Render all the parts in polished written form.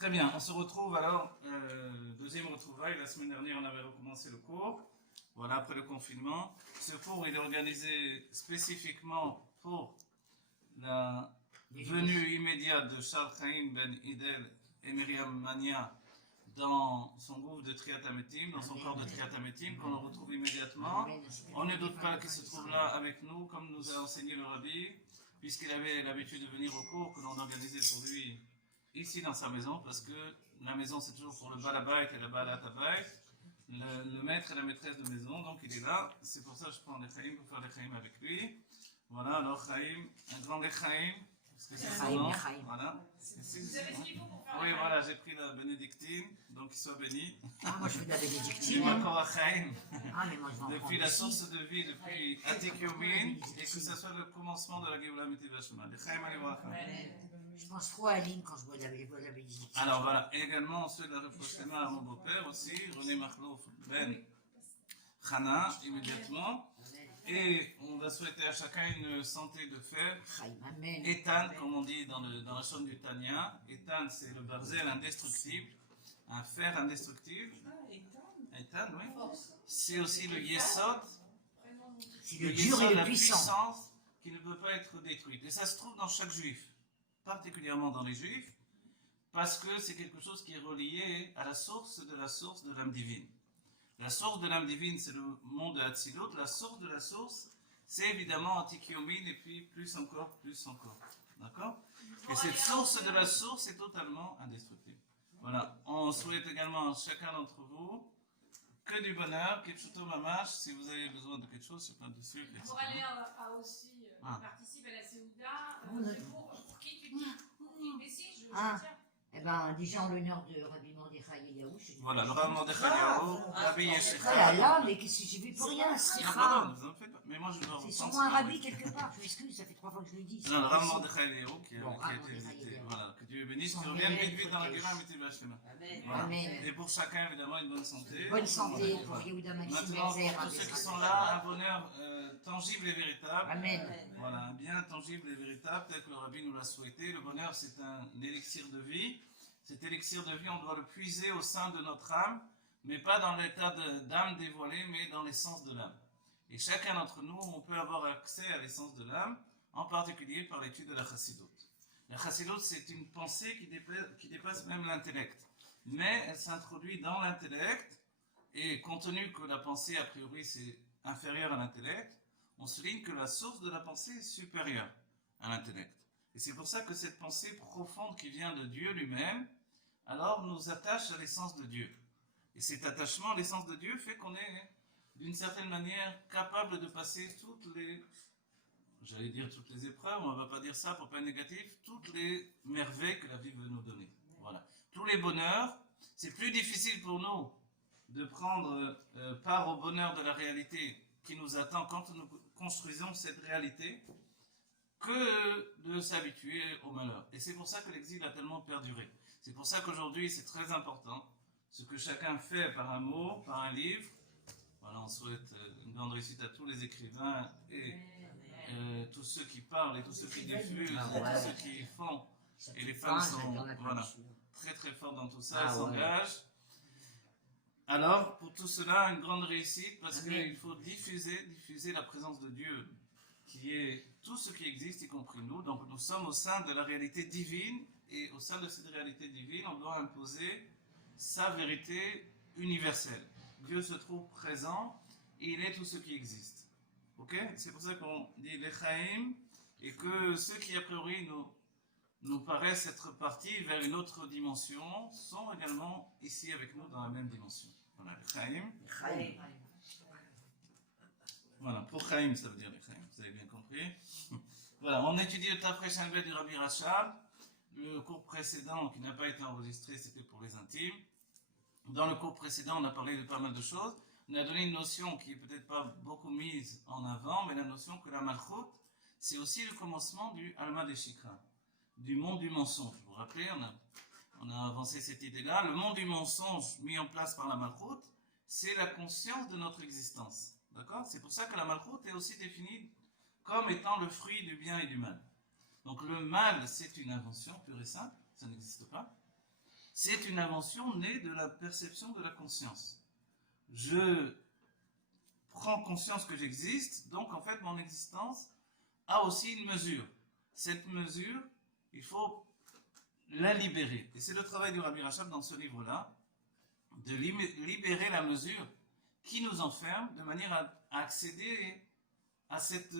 Très bien, on se retrouve alors, deuxième retrouvaille. La semaine dernière, on avait recommencé le cours. Voilà, après le confinement. Ce cours, il est organisé spécifiquement pour la venue immédiate de Charles Chaim Ben Idel et Myriam Mania dans son groupe de Triatamétim, dans son corps de Triatamétim, qu'on le retrouve immédiatement. On ne doute pas qu'il se trouve là avec nous, comme nous a enseigné le Rabbi, puisqu'il avait l'habitude de venir au cours que l'on organisait pour lui ici dans sa maison, parce que la maison c'est toujours pour le balabait et le balatabait, le maître et la maîtresse de maison, donc il est là. C'est pour ça que je prends les Chaim pour faire les Chaim avec lui. Voilà, alors Chaim, un grand Chaim. Voilà. Vous avez ce qu'il faut pour faire. Oui, voilà, j'ai pris la bénédictine, donc qu'il soit béni. Ah, moi je fais de la bénédictine. Encore à Chaim. Ah, mais moi je vais en Depuis prendre la aussi. source de vie, depuis Atik Yomin, et que ce soit le commencement de la Géoula Métivashma. Les Chaim Aliwacha. Je pense trop à Aline quand je bois de la bénédictine. Alors voilà, également ceux de la reprochement à mon beau-père aussi, René Marlouf Ben Chana, immédiatement. Et on va souhaiter à chacun une santé de fer. Amen. Ethan, comme on dit dans la chaîne du Tanya. Ethan, c'est le barzel indestructible, un fer indestructible. Ethan, oui. C'est aussi le Yesod. C'est le dur et le la puissant. puissance qui ne peut pas être détruite. Et ça se trouve dans chaque juif, particulièrement dans les juifs, parce que c'est quelque chose qui est relié à la source de l'âme divine. La source de l'âme divine, c'est le monde de Hatzilut. La source de la source, c'est évidemment Antikyomin, et puis plus encore. D'accord? Et cette source de la source est totalement indestructible. Voilà. On souhaite également à chacun d'entre vous que du bonheur, Kipchuto Mamash, si vous avez besoin de quelque chose, c'est plein de sucre, etc. Pour aller aussi participer à la Séouda, pour qui tu dis mais si, je tiens. Eh ben, déjà en l'honneur de Rabbi Mordechai Eliyahu. Voilà, le Rav Mordechai Eliyahu, Rabbi Yeshicha. Oh là là, mais qu'est-ce que j'ai vu pour rien, c'est rare. Vous en faites pas. Mais moi, je dois C'est reprendre sûrement un ça. rabbi quelque part, je m'excuse, ça fait 3 fois que je le dis. Non, le Rav Mordechai Eliyahu, Bon, Rav qui Mordechai a été, Eliyahu. voilà, que Dieu bénisse, Son que revienne bien vite dans la protège. Géra, mettez Shlema. Amen. Voilà. Amen. Et pour chacun, évidemment, une bonne santé. Bonne santé pour Voilà. Yehuda Maxime Maintenant, Bezer. pour tous ceux qui sont là, un bonheur tangible et véritable. Amen. Voilà, un bien tangible et véritable, tel que le Rabbi nous l'a souhaité. Le bonheur, c'est un élixir de vie. Cet élixir de vie, on doit le puiser au sein de notre âme, mais pas dans l'état d'âme dévoilée, mais dans l'essence de l'âme. Et chacun d'entre nous, on peut avoir accès à l'essence de l'âme, en particulier par l'étude de la Chassidut. La Chassidut, c'est une pensée qui dépasse même l'intellect. Mais elle s'introduit dans l'intellect, et compte tenu que la pensée, a priori, c'est inférieur à l'intellect, on souligne que la source de la pensée est supérieure à l'intellect. Et c'est pour ça que cette pensée profonde qui vient de Dieu lui-même, alors nous attache à l'essence de Dieu. Et cet attachement à l'essence de Dieu fait qu'on est, d'une certaine manière, capable de passer toutes les épreuves, on ne va pas dire ça pour pas être négatif, toutes les merveilles que la vie veut nous donner. Voilà. Tous les bonheurs, c'est plus difficile pour nous de prendre part au bonheur de la réalité qui nous attend quand nous construisons cette réalité, que de s'habituer au malheur. Et c'est pour ça que l'exil a tellement perduré. C'est pour ça qu'aujourd'hui, c'est très important, ce que chacun fait par un mot, par un livre. Voilà, on souhaite une grande réussite à tous les écrivains et tous ceux qui parlent et tous ceux qui diffusent et tous ceux qui font. Et les femmes sont très très fortes dans tout ça, elles s'engagent. Alors, pour tout cela, une grande réussite parce qu'il faut diffuser la présence de Dieu, qui est tout ce qui existe, y compris nous. Donc nous sommes au sein de la réalité divine, et au sein de cette réalité divine, on doit imposer sa vérité universelle. Dieu se trouve présent, et il est tout ce qui existe. Ok? C'est pour ça qu'on dit les Chaim, et que ceux qui a priori nous paraissent être partis vers une autre dimension, sont également ici avec nous dans la même dimension. Voilà, les Chaim. Voilà, pour Chaim, ça veut dire les Chaim, vous avez bien compris. Voilà, on étudie le Tafresh Hanbet du Rabbi Rachab. Le cours précédent, qui n'a pas été enregistré, c'était pour les intimes. Dans le cours précédent, on a parlé de pas mal de choses. On a donné une notion qui est peut-être pas beaucoup mise en avant, mais la notion que la Malchut, c'est aussi le commencement du Alma de Shikra, du monde du mensonge. Vous vous rappelez, on a avancé cette idée-là. Le monde du mensonge mis en place par la Malchut, c'est la conscience de notre existence. D'accord? C'est pour ça que la Malchut est aussi définie comme étant le fruit du bien et du mal. Donc le mal, c'est une invention pure et simple, ça n'existe pas. c'est une invention née de la perception de la conscience. Je prends conscience que j'existe, donc en fait mon existence a aussi une mesure. Cette mesure, il faut la libérer. Et c'est le travail du Rabbi Rachab dans ce livre-là, de libérer la mesure qui nous enferme de manière à accéder à cette,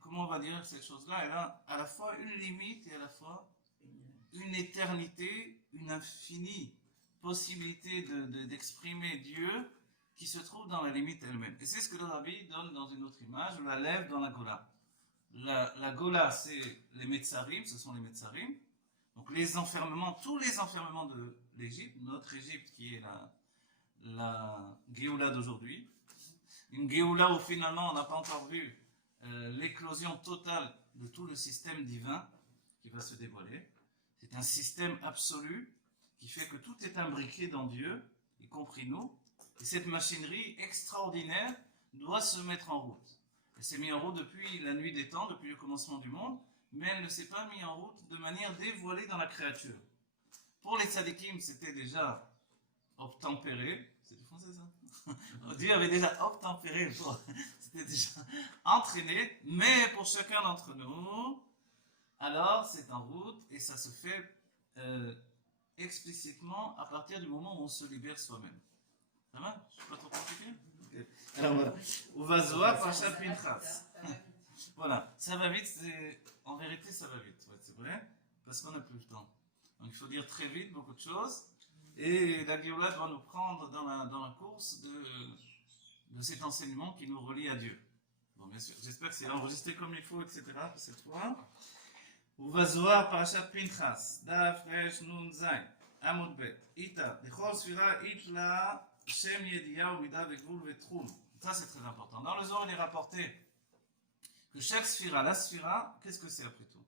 comment on va dire cette chose-là, elle a à la fois une limite et à la fois une éternité, une infinie possibilité d'exprimer Dieu qui se trouve dans la limite elle-même. Et c'est ce que le Rabbi donne dans une autre image, la lève dans la Gola. La Gola, c'est les Metzarim, ce sont les Metzarim. Donc les enfermements, tous les enfermements de l'Égypte, notre Égypte qui est la Géoula d'aujourd'hui. Une Géoula où finalement on n'a pas encore vu l'éclosion totale de tout le système divin qui va se dévoiler. C'est un système absolu qui fait que tout est imbriqué dans Dieu, y compris nous. Et cette machinerie extraordinaire doit se mettre en route. Elle s'est mise en route depuis la nuit des temps, depuis le commencement du monde, mais elle ne s'est pas mise en route de manière dévoilée dans la créature. Pour les tzadikim, c'était déjà obtempéré. C'est du français ça? Dieu avait déjà obtempéré, c'était déjà entraîné, mais pour chacun d'entre nous, alors c'est en route et ça se fait explicitement à partir du moment où on se libère soi-même. Ça va? Je ne suis pas trop compliqué? Okay. Alors voilà. Uvazoa Parashat Pinchas. Voilà, ça va vite, en vérité ça va vite, ouais, c'est vrai, parce qu'on n'a plus le temps. Donc il faut dire très vite beaucoup de choses, et la Géoula doit nous prendre dans la course de cet enseignement qui nous relie à Dieu. Bon, bien sûr, j'espère que c'est enregistré comme il faut, etc. pour cette fois. Uvazoa Parashat Pinchas, Daf Resh Nun Zayin, Amud Bet, Ita, Dechol Sfira Itla, Shem Yediyahu Mida Vegvul Vetrum. Ça c'est très important. Dans le Zohar il est rapporté que chaque sphira, la sphira, qu'est-ce que c'est après tout?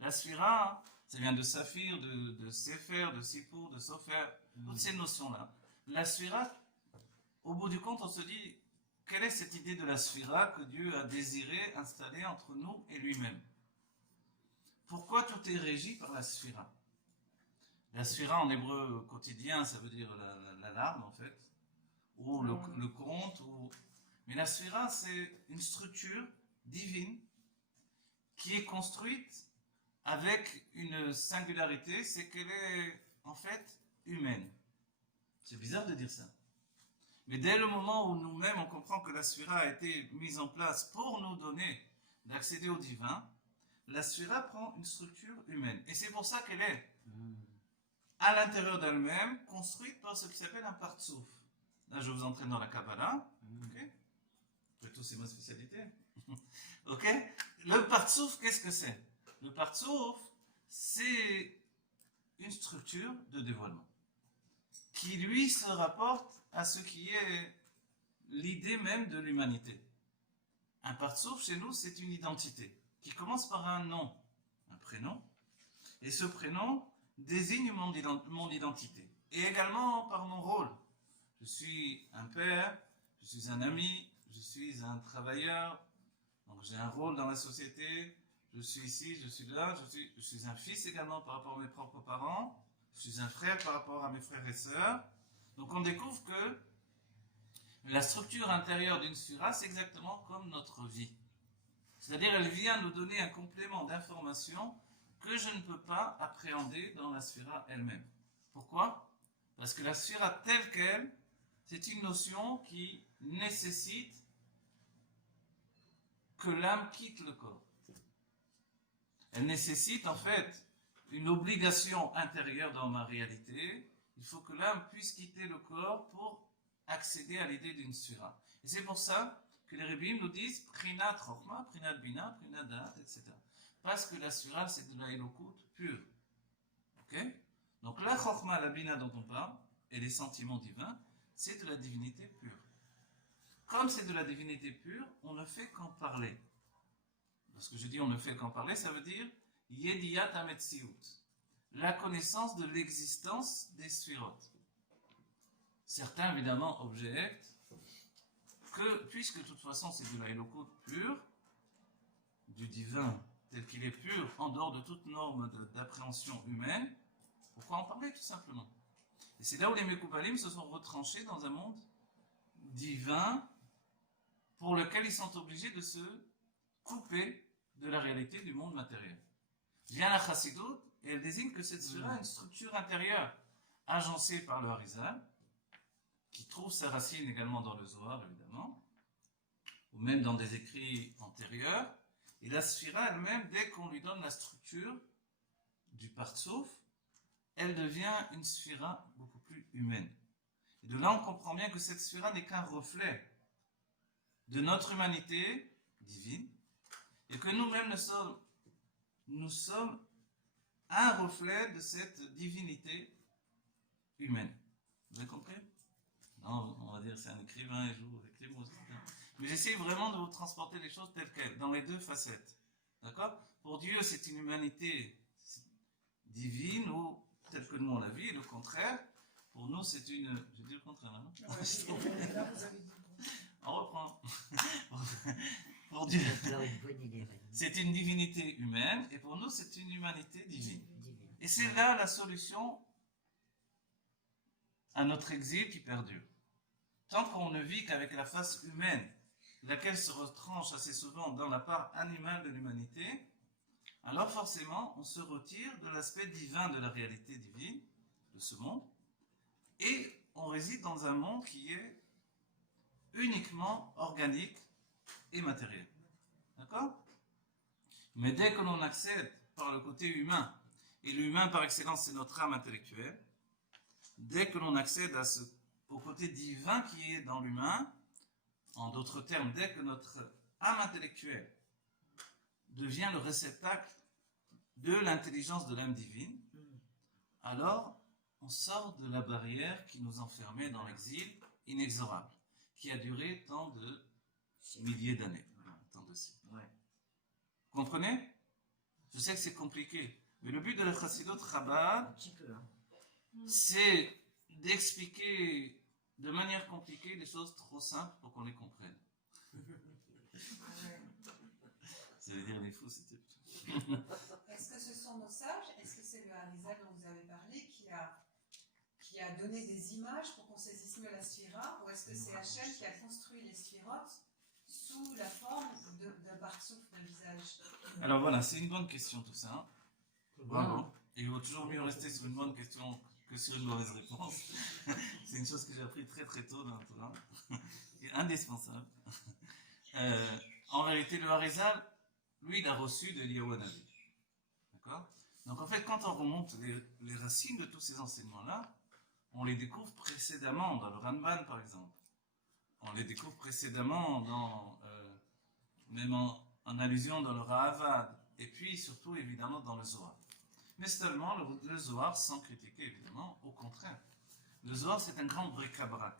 La sphira, ça vient de saphir, de sefer, de sipour, de sofer, toutes ces notions-là. La sphira, au bout du compte, on se dit, quelle est cette idée de la sphira que Dieu a désiré installer entre nous et lui-même? Pourquoi tout est régi par la sphira? La sphira en hébreu quotidien, ça veut dire l'alarme en fait, ou le compte, mais la sphira c'est une structure divine qui est construite avec une singularité, c'est qu'elle est en fait humaine. C'est bizarre de dire ça. Mais dès le moment où nous-mêmes on comprend que la sphira a été mise en place pour nous donner d'accéder au divin, la sphira prend une structure humaine. Et c'est pour ça qu'elle est à l'intérieur d'elle-même construite par ce qui s'appelle un partsouf. Là je vous entraîne dans la Kabbalah. Okay? Plutôt c'est ma spécialité. Ok? Le partsouf, qu'est-ce que c'est? Le partsouf, c'est une structure de dévoilement qui lui se rapporte à ce qui est l'idée même de l'humanité. Un partsouf chez nous, c'est une identité qui commence par un nom, un prénom, et ce prénom désigne mon identité, et également par mon rôle. Je suis un père, je suis un ami, je suis un travailleur, donc j'ai un rôle dans la société, je suis ici, je suis là, je suis un fils également par rapport à mes propres parents, je suis un frère par rapport à mes frères et sœurs. Donc on découvre que la structure intérieure d'une sphira, c'est exactement comme notre vie. C'est-à-dire elle vient nous donner un complément d'information que je ne peux pas appréhender dans la sphira elle-même. Pourquoi? Parce que la sphira telle qu'elle, c'est une notion qui nécessite que l'âme quitte le corps. Elle nécessite en fait une obligation intérieure dans ma réalité. Il faut que l'âme puisse quitter le corps pour accéder à l'idée d'une sphira. Et c'est pour ça que les rabbins nous disent Prinat Chochma, Prinat Bina, Prinat Da'at, etc. Parce que la sphira c'est de la Elokut pure. Ok? Donc la Chochma, la Bina dont on parle, et les sentiments divins, c'est de la divinité pure. Comme c'est de la divinité pure, on ne fait qu'en parler. Lorsque je dis on ne fait qu'en parler, ça veut dire Yediyat Ametziut, la connaissance de l'existence des sphirot. Certains évidemment objectent que, puisque de toute façon c'est de la Elokut pure, du divin tel qu'il est pur, en dehors de toute norme d'appréhension humaine, Pourquoi en parler, tout simplement? Et c'est là où les Mekoubalim se sont retranchés dans un monde divin pour lequel ils sont obligés de se couper de la réalité du monde matériel. Vient la Chassidoute et elle désigne que cette sphère a une structure intérieure agencée par le Harizal, qui trouve sa racine également dans le Zohar, évidemment, ou même dans des écrits antérieurs. Et la sphira elle-même, dès qu'on lui donne la structure du Partsouf, elle devient une sphira beaucoup plus humaine. Et de là, on comprend bien que cette sphira n'est qu'un reflet de notre humanité divine, et que nous-mêmes nous sommes un reflet de cette divinité humaine. Vous avez compris? Non, on va dire c'est un écrivain et joue avec les mots, etc. Mais j'essaie vraiment de vous transporter les choses telles quelles, dans les deux facettes. D'accord? Pour Dieu, c'est une humanité divine, ou telle que nous on la vit, et le contraire. Pour nous, c'est une... J'ai dit le contraire, là, non? Là, vous avez dit. On reprend. Pour Dieu, c'est une divinité humaine, et pour nous, c'est une humanité divine. Et c'est là la solution à notre exil qui perdure. Tant qu'on ne vit qu'avec la face humaine, laquelle se retranche assez souvent dans la part animale de l'humanité, alors forcément, on se retire de l'aspect divin de la réalité divine de ce monde, et on réside dans un monde qui est uniquement organique et matériel. D'accord? Mais dès que l'on accède par le côté humain, et l'humain par excellence c'est notre âme intellectuelle, dès que l'on accède au côté divin qui est dans l'humain, en d'autres termes, dès que notre âme intellectuelle devient le réceptacle de l'intelligence de l'âme divine, alors on sort de la barrière qui nous enfermait dans l'exil inexorable, qui a duré tant de milliers d'années, tant de siècles. Vous comprenez? Je sais que c'est compliqué, mais le but de la Chassidut Chabad, c'est d'expliquer de manière compliquée des choses trop simples pour qu'on les comprenne. Ça veut dire les fous, c'était... Est-ce que ce sont nos sages? Est-ce que c'est le Harizal dont vous avez parlé qui a donné des images pour qu'on saisisse mieux la sphira? Ou est-ce que c'est Hachem qui a construit les sphirotes sous la forme de Barsouf, d'un visage? Alors voilà, c'est une bonne question tout ça. Bravo. Et il vaut toujours mieux rester sur une bonne question que sur une mauvaise réponse. C'est une chose que j'ai appris très très tôt dans le Torah, qui est indispensable. En vérité, le Harizal, lui, il a reçu de Eliyahu Hanavi. D'accord? Donc en fait, quand on remonte les racines de tous ces enseignements-là, on les découvre précédemment dans le Ramban, par exemple. On les découvre précédemment même en allusion dans le Rahavad, et puis surtout évidemment dans le Zohar. Mais seulement le Zohar, sans critiquer évidemment, au contraire. Le Zohar, c'est un grand bric-à-brac.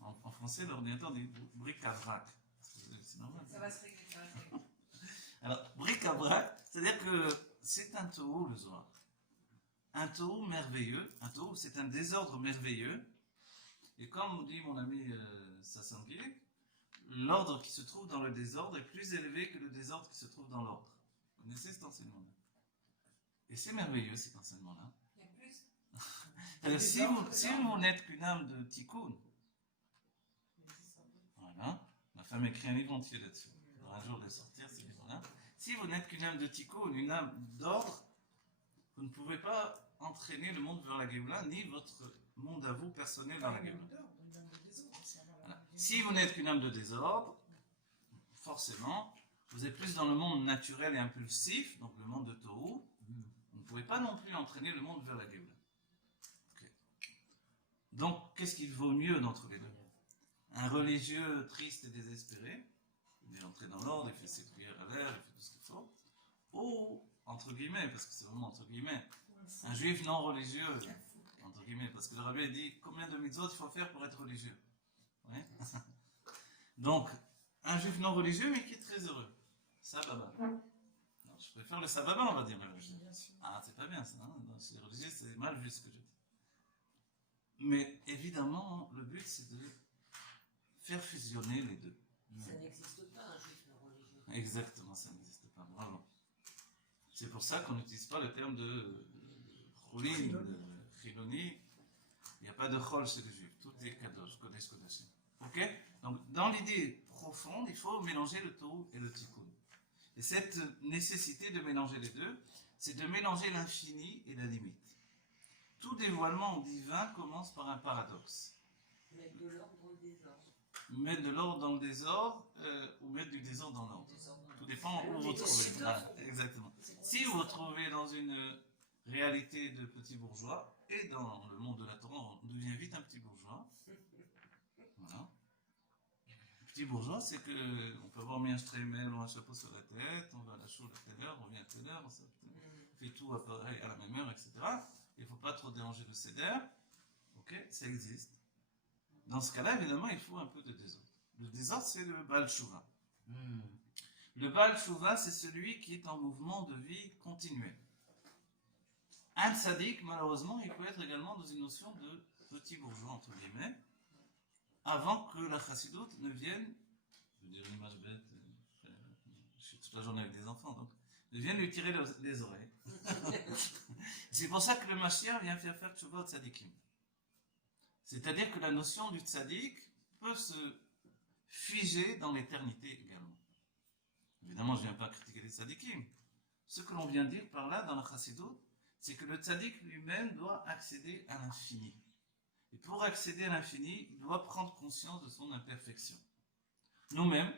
En français, l'ordinateur dit bric-à-brac. C'est normal. Ça va se régler, ça va se régler. Alors, bric-à-brac, c'est-à-dire que c'est un tohu, le Zohar. Un tohu merveilleux. Un tohu, c'est un désordre merveilleux. Et comme dit mon ami Sassanguier, l'ordre qui se trouve dans le désordre est plus élevé que le désordre qui se trouve dans l'ordre. Vous connaissez cet enseignement-là? Et c'est merveilleux, cet enseignement-là. Il y a plus. Alors, si vous n'êtes qu'une âme de tikkun, voilà, ma femme écrit un livre entier là-dessus. Alors, un jour de sortir, ce livre-là. Si vous n'êtes qu'une âme de tikkun, une âme d'ordre, vous ne pouvez pas entraîner le monde vers la Géoula, ni votre monde à vous personnel vers la Géoula. Voilà. Si vous n'êtes qu'une âme de désordre, forcément, vous êtes plus dans le monde naturel et impulsif, donc le monde de Tohu. Vous ne pouvez pas non plus entraîner le monde vers la Géoula. Okay. Donc, qu'est-ce qu'il vaut mieux d'entre les deux? Un religieux triste et désespéré, il est entré dans l'ordre, il fait ses prières à l'air, il fait tout ce qu'il faut, ou, entre guillemets, parce que c'est vraiment entre guillemets, un juif non religieux, entre guillemets, parce que le rabbi dit combien de mitzvot il faut faire pour être religieux. Oui. Donc, un juif non religieux, mais qui est très heureux. Sababa. Non, je préfère le sababa, on va dire, même. Ah, c'est pas bien ça. Hein? Chez les religieux, c'est mal vu ce que je dis. Mais évidemment, le but, c'est de faire fusionner les deux. Ça n'existe pas, un juif non religieux. Exactement, ça n'existe pas. Bravo. C'est pour ça qu'on n'utilise pas le terme de cholim, de chiloni. Il n'y a pas de chol chez les juifs. Tout est kadosh, kodesh, kodashim. Ok? Donc, dans l'idée profonde, il faut mélanger le Tohu et le Tikkun. Et cette nécessité de mélanger les deux, c'est de mélanger l'infini et la limite. Tout dévoilement divin commence par un paradoxe. Mettre de l'ordre dans le désordre. Mettre de l'ordre dans le désordre ou mettre du désordre dans l'ordre. Tout dépend où vous trouvez. Voilà, exactement. Si vous vous trouvez dans une réalité de petit bourgeois, et dans le monde de la Torah, on devient vite un petit bourgeois. Voilà. Petit bourgeois, c'est que on peut avoir mis un streimel ou un chapeau sur la tête, on va à la chaude à telle heure, on vient à telle heure, on fait tout à pareil à la même heure, etc. Il ne faut pas trop déranger le seder. Ok, ça existe. Dans ce cas-là, évidemment, il faut un peu de désordre. Le désordre, c'est le Baal Shuvah. Le Baal Shuvah, c'est celui qui est en mouvement de vie continuel. Un tzaddik, malheureusement, il peut être également dans une notion de petit bourgeois, entre guillemets, avant que la chassidoute ne vienne, je veux dire une image bête, je suis toute la journée avec des enfants, donc, ne vienne lui tirer les oreilles. C'est pour ça que le Mashiach vient faire tchouva au tzaddikim. C'est-à-dire que la notion du tzaddik peut se figer dans l'éternité également. Évidemment, je ne viens pas critiquer les tzaddikim. Ce que l'on vient dire par là, dans la chassidoute, c'est que le tzaddik lui-même doit accéder à l'infini. Et pour accéder à l'infini, il doit prendre conscience de son imperfection. Nous-mêmes,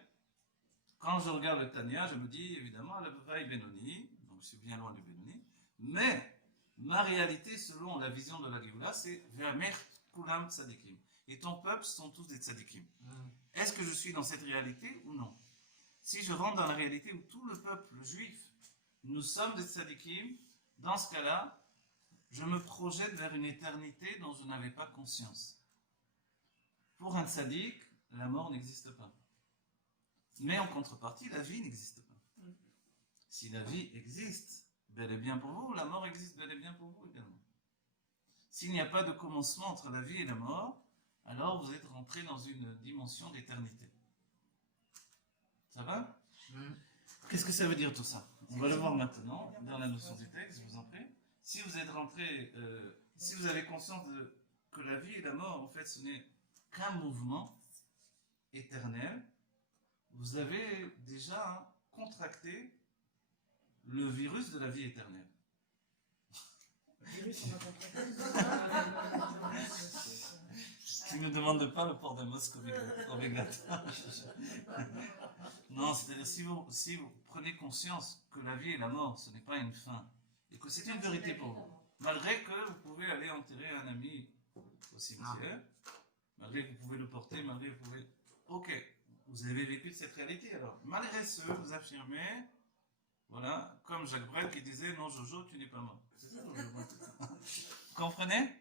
quand je regarde le Tanya, je me dis évidemment, la Bavaï Benoni, donc je suis bien loin du Benoni, mais ma réalité, selon la vision de la Géoula, c'est Ve'amer Kulam Tzadikim. Et ton peuple sont tous des Tzadikim. Est-ce que je suis dans cette réalité ou non? Si je rentre dans la réalité où tout le peuple juif, nous sommes des Tzadikim, dans ce cas-là, je me projette vers une éternité dont je n'avais pas conscience. Pour un tzaddik, la mort n'existe pas. Mais en contrepartie, la vie n'existe pas. Si la vie existe bel et bien pour vous, la mort existe bel et bien pour vous également. S'il n'y a pas de commencement entre la vie et la mort, alors vous êtes rentré dans une dimension d'éternité. Ça va? Qu'est-ce que ça veut dire tout ça? On va le voir maintenant dans la notion du texte, je vous en prie. Si vous êtes rentré, si vous avez conscience que la vie et la mort, en fait, ce n'est qu'un mouvement éternel, vous avez déjà contracté le virus de la vie éternelle. Qui ne me demande pas le port d'un masque obligatoire. Non, c'est-à-dire si vous prenez conscience que la vie et la mort, ce n'est pas une fin, et que c'est une vérité pour vous, malgré que vous pouvez aller enterrer un ami au cimetière, malgré que vous pouvez le porter, malgré que vous pouvez... Ok, vous avez vécu cette réalité alors. Malgré ce, vous affirmez, voilà, comme Jacques Brel qui disait, non Jojo, tu n'es pas mort. C'est ça, vous comprenez?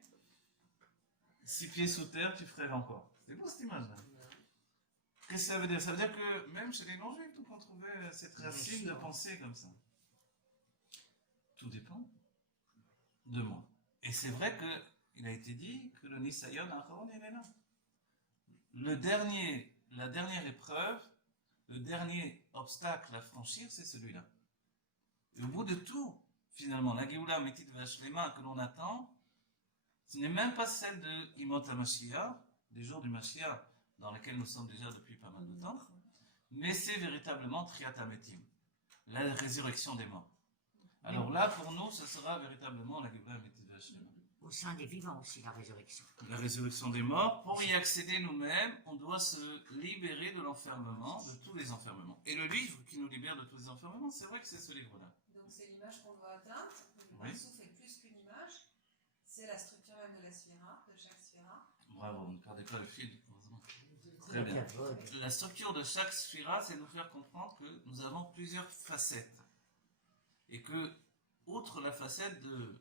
6 pieds sous terre, tu frères encore. C'est beau cette image-là. Qu'est-ce que ça veut dire? Ça veut dire que même chez les non-juifs, on peut trouver cette racine de pensée comme ça. Tout dépend de moi. Et c'est vrai qu'il a été dit que le Nisayon Acharon, il est là. La dernière épreuve, le dernier obstacle à franchir, c'est celui-là. Et au bout de tout, finalement, la Géoula Métit Vachlema que l'on attend, ce n'est même pas celle de Imot HaMashiach, des jours du Mashiach, dans lesquels nous sommes déjà depuis pas mal de temps, mais c'est véritablement Triat HaMetim, la résurrection des morts. Alors là, pour nous, ce sera véritablement la Géoula Métit Vachlema. Au sein des vivants aussi, la résurrection. La résurrection des morts, pour y accéder nous-mêmes, on doit se libérer de l'enfermement, de tous les enfermements. Et le livre qui nous libère de tous les enfermements, c'est vrai que c'est ce livre-là. Donc c'est l'image qu'on doit atteindre. Oui. Le souffle est plus qu'une image. C'est la structure même de la sphira, de chaque sphira. Bravo, ne perdez pas le fil. Très bien. La structure de chaque sphira, c'est nous faire comprendre que nous avons plusieurs facettes. Et que, outre la facette de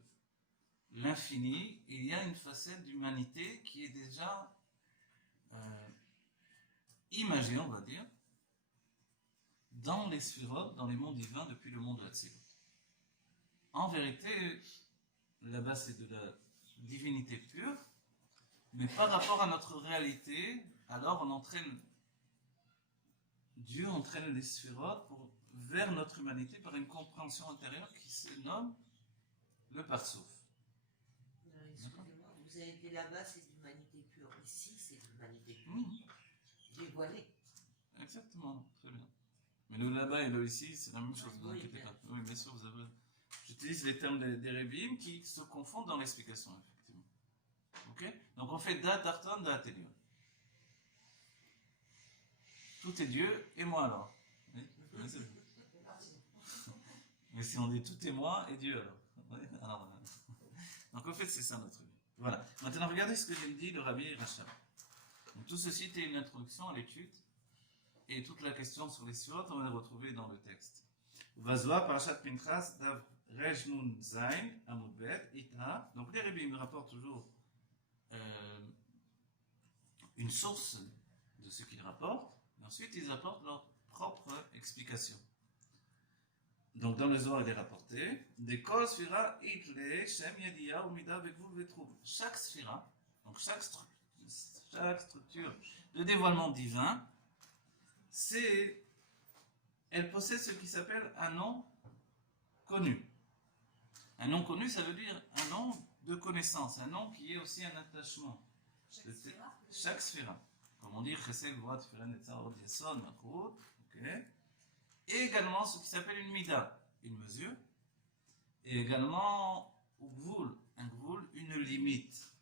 l'infini, il y a une facette d'humanité qui est déjà imagée, on va dire, dans les sphirotes, dans les mondes divins, depuis le monde de l'Atsilut. En vérité, là-bas c'est de la divinité pure, mais par rapport à notre réalité, alors Dieu entraîne les sphirotes pour vers notre humanité par une compréhension intérieure qui se nomme le Partsouf. Excusez-moi, vous avez été là-bas, c'est de l'humanité pure. Ici, c'est de l'humanité pure. Mmh. Dévoilée. Exactement, très bien. Mais le là-bas et le ici, c'est la même chose, ne vous Oui, inquiétez bien. pas. Oui, bien sûr, vous avez... J'utilise les termes des Rébim qui se confondent dans l'explication, effectivement. Ok? Donc on fait Dat Arton, Dat Elion. Tout est Dieu et moi alors. Oui, oui, c'est bon. Mais si on dit tout est moi et Dieu alors. Oui, alors donc en fait c'est ça notre vie. Voilà. Maintenant regardez ce que j'ai dit le Rabbi Rachab. Donc tout ceci était une introduction à l'étude et toute la question sur les surotes on va les retrouver dans le texte. Vazwa Parashat Pinchas Dav Rej Nun Zain Amud Bet Ita. Donc les Rebbe me rapportent toujours une source de ce qu'ils rapportent, et ensuite ils apportent leur propre explication. Donc dans le Zohar il est rapporté des Kol Sphira Itle Shem Yadia Umida Vekvul Vetrouv. Chaque sphira, donc chaque structure de dévoilement divin, elle possède ce qui s'appelle un nom connu. Un nom connu, ça veut dire un nom de connaissance, un nom qui est aussi un attachement. Chaque sphira. Comme on dit, Chesed, Voat, Firen, Etzar, Od, Yesod, Makrout. Et également ce qui s'appelle une mida, une mesure. Et également, Ugvul, un gvul, une limite.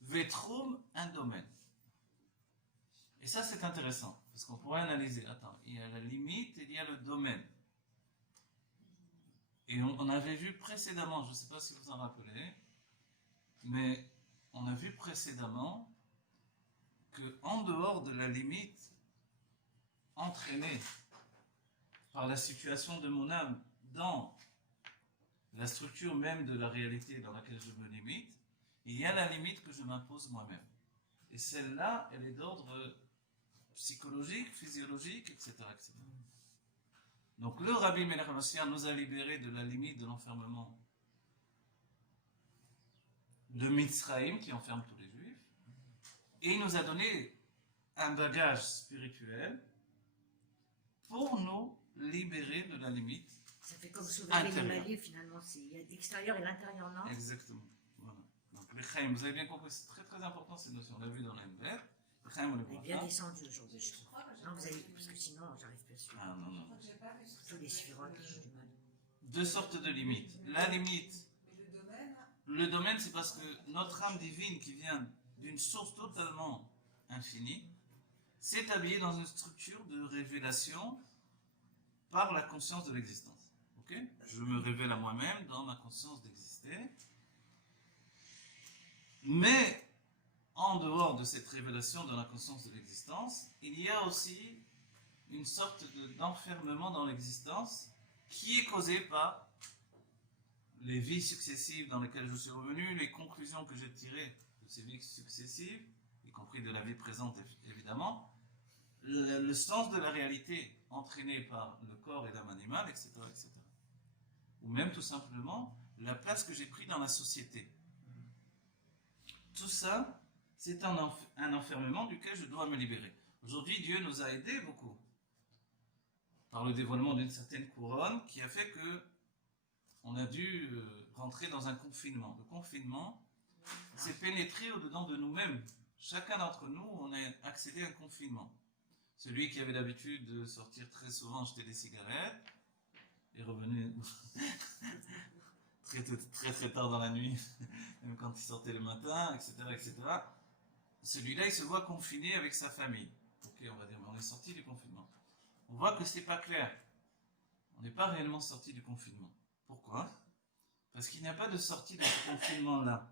Vetrum, un domaine. Et ça, c'est intéressant, parce qu'on pourrait analyser. Attends, il y a la limite et il y a le domaine. Et on avait vu précédemment, je ne sais pas si vous en rappelez, mais on a vu précédemment que en dehors de la limite entraînée par la situation de mon âme dans la structure même de la réalité dans laquelle je me limite, il y a la limite que je m'impose moi-même. Et celle-là, elle est d'ordre psychologique, physiologique, etc., etc. Donc le Rabbi Melech HaMashiach nous a libérés de la limite de l'enfermement de Mitzraïm qui enferme tous les Juifs, et il nous a donné un bagage spirituel pour nous libérer de la limite. Ça fait comme soulever l'Himalaya finalement, il y a l'extérieur et l'intérieur, non? Exactement. Voilà. Donc les Chaim, vous avez bien compris, c'est très très important cette notion, on l'a vu dans l'Enver. Les Chaim, on les On est voit bien pas. descendu aujourd'hui, je trouve. Non, vous avez, parce que sinon, j'arrive pas à suivre. Ah non, non. Je crois que j'ai pas vu ce Tous les suivants, j'ai du mal. Deux sortes de limites. La limite, Mais le domaine, le domaine, c'est parce que notre âme divine qui vient d'une source totalement infinie s'est habillée dans une structure de révélation par la conscience de l'existence. Ok? Je me révèle à moi-même dans ma conscience d'exister. Mais en dehors de cette révélation dans la conscience de l'existence, il y a aussi une sorte d'enfermement dans l'existence qui est causée par les vies successives dans lesquelles je suis revenu, les conclusions que j'ai tirées de ces vies successives, y compris de la vie présente évidemment, le sens de la réalité entraîné par le corps et l'âme animale, etc., etc. Ou même tout simplement la place que j'ai prise dans la société. Tout ça, c'est un enfermement duquel je dois me libérer. Aujourd'hui, Dieu nous a aidés beaucoup par le dévoilement d'une certaine couronne qui a fait que on a dû rentrer dans un confinement. Le confinement, c'est pénétrer au-dedans de nous-mêmes. Chacun d'entre nous, on a accédé à un confinement. Celui qui avait l'habitude de sortir très souvent jeter des cigarettes est revenu très tard dans la nuit, même quand il sortait le matin, etc., etc. Celui-là, il se voit confiné avec sa famille. Ok, on va dire, mais on est sorti du confinement. On voit que c'est pas clair. On n'est pas réellement sorti du confinement. Pourquoi? Parce qu'il n'y a pas de sortie de ce confinement-là.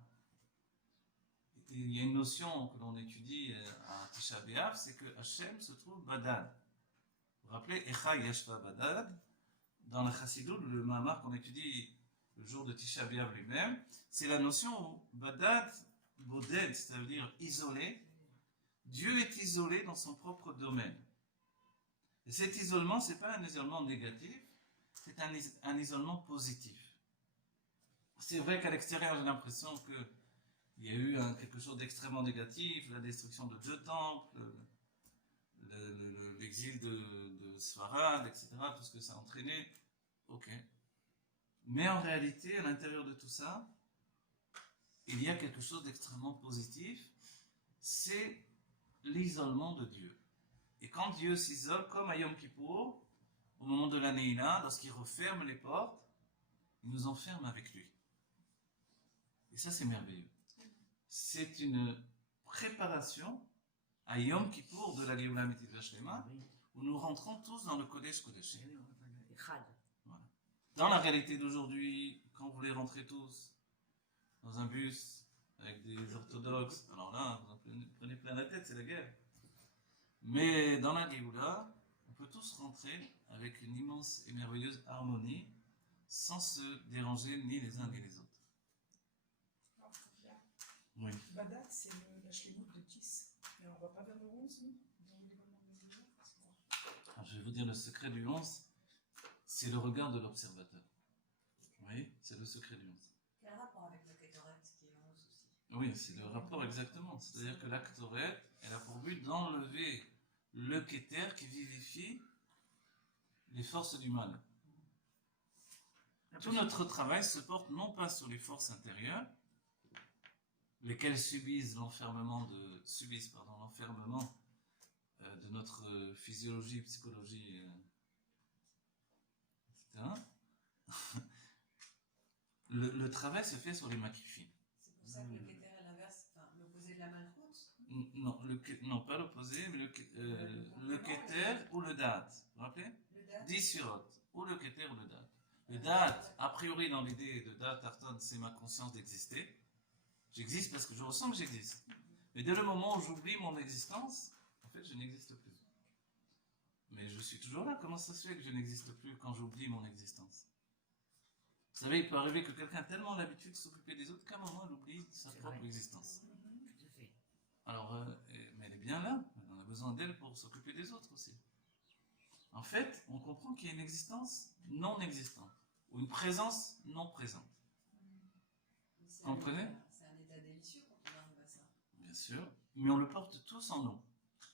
Il y a une notion que l'on étudie à Tisha B'Av, c'est que Hachem se trouve Badad. Vous vous rappelez, Echa Yashva Badad, dans la Chassidut, le Mahamar qu'on étudie le jour de Tisha B'Av lui-même, c'est la notion où Badad, Boded, c'est-à-dire isolé. Dieu est isolé dans son propre domaine. Et cet isolement, ce n'est pas un isolement négatif, c'est un isolement positif. C'est vrai qu'à l'extérieur, j'ai l'impression qu'il y a eu quelque chose d'extrêmement négatif, la destruction de 2 temples, l'exil de Sfarad, etc., tout ce que ça a entraîné, ok. Mais en réalité, à l'intérieur de tout ça, il y a quelque chose d'extrêmement positif, c'est l'isolement de Dieu. Et quand Dieu s'isole, comme à Yom Kippour, au moment de la Neila, lorsqu'il referme les portes, il nous enferme avec lui. Et ça, c'est merveilleux. C'est une préparation à Yom Kippour de la Géoula Mitzvah Shlema, où nous rentrons tous dans le Kodesh Kodeshim. Voilà. Dans la réalité d'aujourd'hui, quand vous voulez rentrer tous dans un bus avec des orthodoxes, alors là, vous en prenez plein la tête, c'est la guerre. Mais dans la Géoula, on peut tous rentrer avec une immense et merveilleuse harmonie, sans se déranger ni les uns ni les autres. Oui. Badat, c'est la shlémout de Tis. Mais on ne va pas vers le 11, nous, dans l'événement de Dieu. Alors, je vais vous dire le secret du 11, c'est le regard de l'observateur. Oui, c'est le secret du 11. Quel rapport avec le Kétoret qui est 11 aussi? Oui, c'est le rapport exactement. C'est-à-dire que la Ktoret, elle a pour but d'enlever le Kéter qui vivifie les forces du mal. Tout notre travail se porte non pas sur les forces intérieures, lesquelles subissent l'enfermement de notre physiologie, psychologie, etc. Le travail se fait sur les makifim. C'est pour ça que le Keter est l'inverse, enfin l'opposé de la malchoute. Non, non, pas l'opposé, mais le Keter ou le Da'at. Vous vous rappelez? Le date. 10 surot, ou le Keter ou le Da'at. Le Da'at, a priori dans l'idée de Da'at Tarton, c'est ma conscience d'exister. J'existe parce que je ressens que j'existe. Mais dès le moment où j'oublie mon existence, en fait, je n'existe plus. Mais je suis toujours là. Comment ça se fait que je n'existe plus quand j'oublie mon existence? Vous savez, il peut arriver que quelqu'un a tellement l'habitude de s'occuper des autres qu'à un moment, il oublie sa propre existence. Tout à fait. Alors, mais elle est bien là. On a besoin d'elle pour s'occuper des autres aussi. En fait, on comprend qu'il y a une existence non existante, ou une présence non présente. C'est Comprenez? C'est un état délicieux quand on arrive à ça. Bien sûr, mais on le porte tous en nous.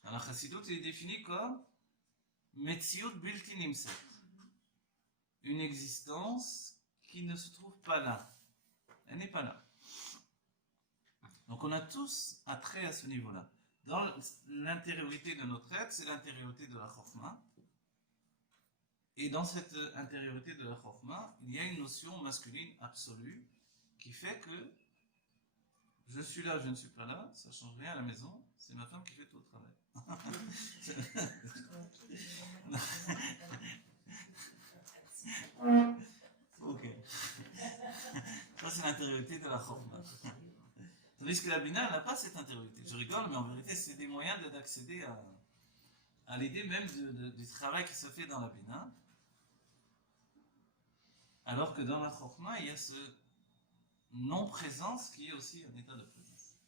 Alors, la Chassidut est définie comme Metziut Bilti Nimset, une existence qui ne se trouve pas là. Elle n'est pas là. Donc, on a tous attrait à ce niveau-là. Dans l'intériorité de notre être, c'est l'intériorité de la Chokhmah. Et dans cette intériorité de la Chokhmah, il y a une notion masculine absolue qui fait que je suis là, je ne suis pas là, ça ne change rien à la maison, c'est ma femme qui fait tout le travail. Ok. Ça, c'est l'intériorité de la Chokhmah. Tandis que la Bina n'a pas cette intériorité. Je rigole, mais en vérité, c'est des moyens d'accéder à l'idée même du travail qui se fait dans la Bina. Alors que dans la Chokhmah, il y a ce non-présence qui est aussi un état de présence.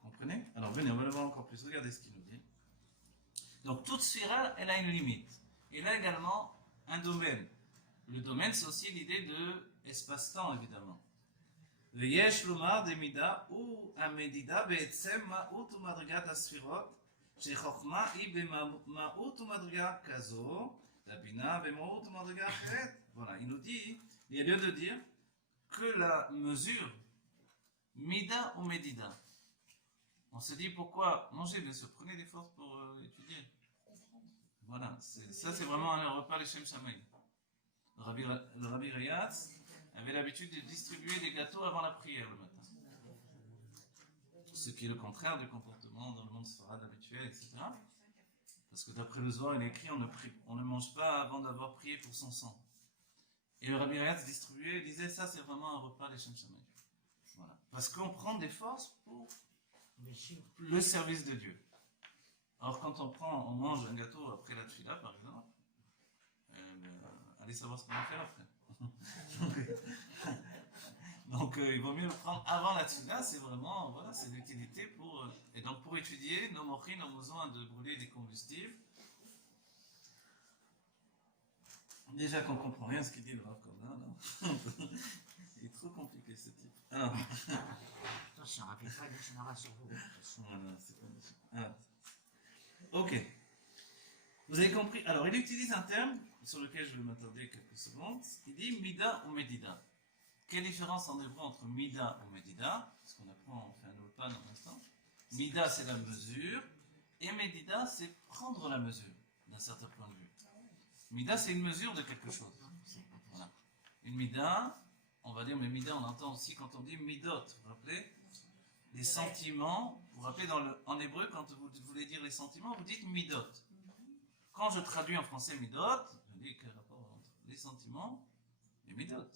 Vous comprenez? Alors venez, on va le voir encore plus. Regardez ce qu'il nous dit. Donc toute sphira, elle a une limite. Elle a également un domaine. Le domaine, c'est aussi l'idée de espace-temps, évidemment. Le yesh lomar de mida ou amedida be'etzem ma'ut u madrigat asfirot shechokhma i b'ma'ut u madrigat kazo la bina b'ma'ut u madrigat acheret. Voilà, il nous dit, il y a lieu de dire que la mesure mida ou medida. On se dit pourquoi manger, bien sûr, prenez des forces pour étudier. Voilà, ça c'est vraiment un repas les Shem Shamaï. Le Rabbi Rayatz avait l'habitude de distribuer des gâteaux avant la prière le matin. Ce qui est le contraire du comportement dans le monde sfarade habituel, etc. Parce que d'après le Zohar, il est écrit on ne mange pas avant d'avoir prié pour son sang. Et le Rabbi Rayatz distribuait, disait ça c'est vraiment un repas les Shem Shamaï. Voilà. Parce qu'on prend des forces pour le service de Dieu. Alors quand on mange un gâteau après la tfila par exemple, allez savoir ce qu'on va faire après. Donc il vaut mieux le prendre avant la tfila, c'est vraiment, voilà, c'est l'utilité pour... et donc pour étudier, nos mochines ont besoin de brûler des combustibles. Déjà qu'on comprend rien ce qu'il dit le Rav Korda, il est trop compliqué ce type. Alors... Attention, rappelle pas les générations. Voilà, c'est pas... Ok. Vous avez compris? Alors, il utilise un terme sur lequel je vais m'attarder quelques secondes. Il dit mida ou medida. Quelle différence en hébreu entre mida ou medida? Parce qu'on apprend, on fait un opan dans l'instant. Mida, c'est la mesure. Et medida, c'est prendre la mesure, d'un certain point de vue. Mida, c'est une mesure de quelque chose. Voilà. Une mida, on va dire, mais mida, on entend aussi quand on dit midot. Vous vous rappelez? Les sentiments. Vous vous rappelez, en hébreu, quand vous voulez dire les sentiments, vous dites midot. Quand je traduis en français midot, je dis quel rapport entre les sentiments et midot.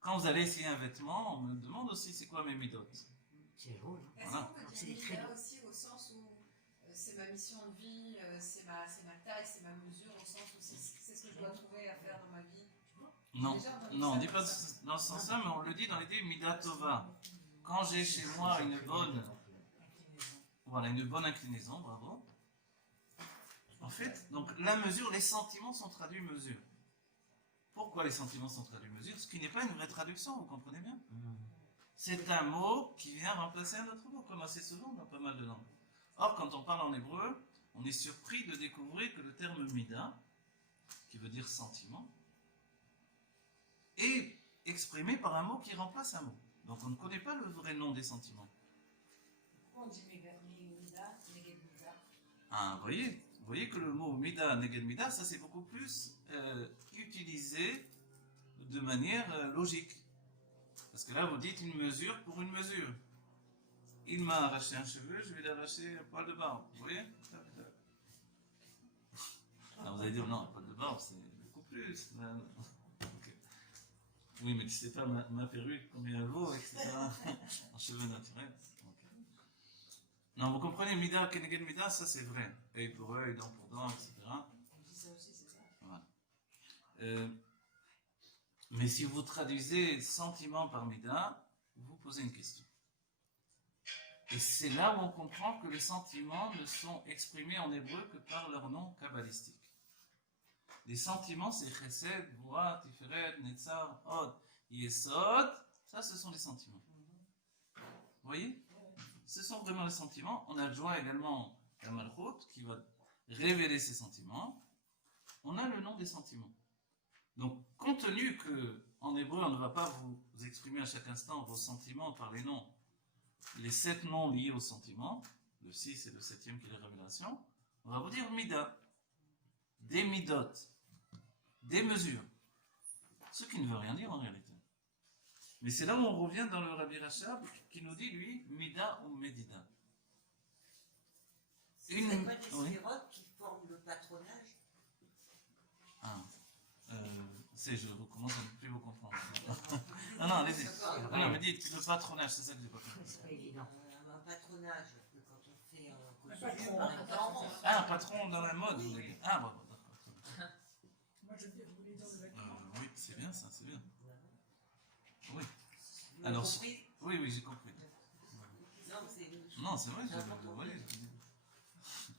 Quand vous allez essayer un vêtement, on me demande aussi c'est quoi mes midot. C'est drôle. Hein. Est-ce Voilà. qu'on peut C'est dire très mida bien. aussi au sens où c'est ma mission de vie, c'est ma taille, c'est ma mesure, au sens où c'est ce que je dois trouver à faire dans ma vie? Non, Déjà, on non, on ça dit pas comme ça. dans ce sens-là, mais on le dit dans l'idée mida tova. Quand j'ai chez moi une bonne, voilà, une bonne inclinaison, bravo. En fait, donc la mesure, les sentiments sont traduits mesure. Pourquoi les sentiments sont traduits mesure? Ce qui n'est pas une vraie traduction, vous comprenez bien? C'est un mot qui vient remplacer un autre mot, comme assez souvent dans pas mal de langues. Or, quand on parle en hébreu, on est surpris de découvrir que le terme mida, qui veut dire sentiment, est exprimé par un mot qui remplace un mot. Donc on ne connaît pas le vrai nom des sentiments. Pourquoi on dit mida, neged mida? Ah, vous voyez que le mot mida, neged mida, ça c'est beaucoup plus utilisé de manière logique. Parce que là vous dites une mesure pour une mesure. Il m'a arraché un cheveu, je vais lui arracher un poil de barbe. Vous voyez? Alors vous allez dire non, un poil de barbe c'est beaucoup plus. Ok. Oui, mais tu sais pas ma perruque, combien elle vaut, etc. En cheveux naturels. Ok. Non, vous comprenez, mida, keneged mida, ça c'est vrai. Œil pour œil, dent pour dent, etc. On dit ça aussi, c'est ça. Voilà. Mais si vous traduisez sentiment par mida, vous vous posez une question. Et c'est là où on comprend que les sentiments ne sont exprimés en hébreu que par leur nom kabbalistique. Les sentiments, c'est chesed, voa, tiferet, netzar, od, yesod. Ça, ce sont les sentiments. Vous voyez? Ce sont vraiment les sentiments. On adjoint également la malchut qui va révéler ces sentiments. On a le nom des sentiments. Donc, compte tenu que en hébreu, on ne va pas vous exprimer à chaque instant vos sentiments par les noms, les 7 noms liés aux sentiments, le 6 et le 7e qui est la révélation, on va vous dire mida, des midot, des mesures. Ce qui ne veut rien dire en réalité. Mais c'est là où on revient dans le Rabbi Rachab qui nous dit, lui, mida ou medida. C'est pas les Oui. sphirotes qui forment le patronage? Ah, je recommence à ne plus vous comprendre. Non, allez-y. D'accord. Non, mais dites, le patronage, c'est ça que j'ai pas compris. C'est pas évident. Un patronage, que quand on fait un patron. costume, par exemple. Ah, un patron dans la mode, vous voulez dire. Ah, bon, d'accord. Moi, je voulais dire le vêtement. Oui, c'est bien ça, c'est bien. Oui. Vous Alors, avez compris? oui, j'ai compris. Non, c'est vrai, je le voyais.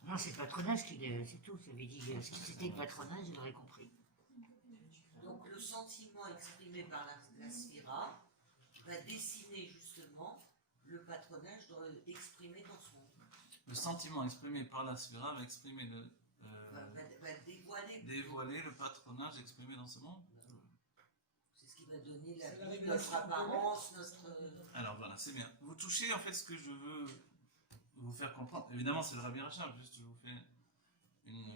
Non, c'est le patronage c'est tout. Ça veut dire ce que c'était le patronage, j'aurais compris. Donc le sentiment exprimé par la sphira va dessiner justement le patronage exprimé dans son... Le sentiment exprimé par la sphira va exprimer va dévoiler. dévoiler le patronage exprimé dans ce monde. C'est ce qui va donner C'est la notre révélation apparence, notre... Alors voilà, c'est bien. Vous touchez en fait ce que je veux vous faire comprendre. Évidemment, c'est le Rabbi Rachab, juste je vous fais une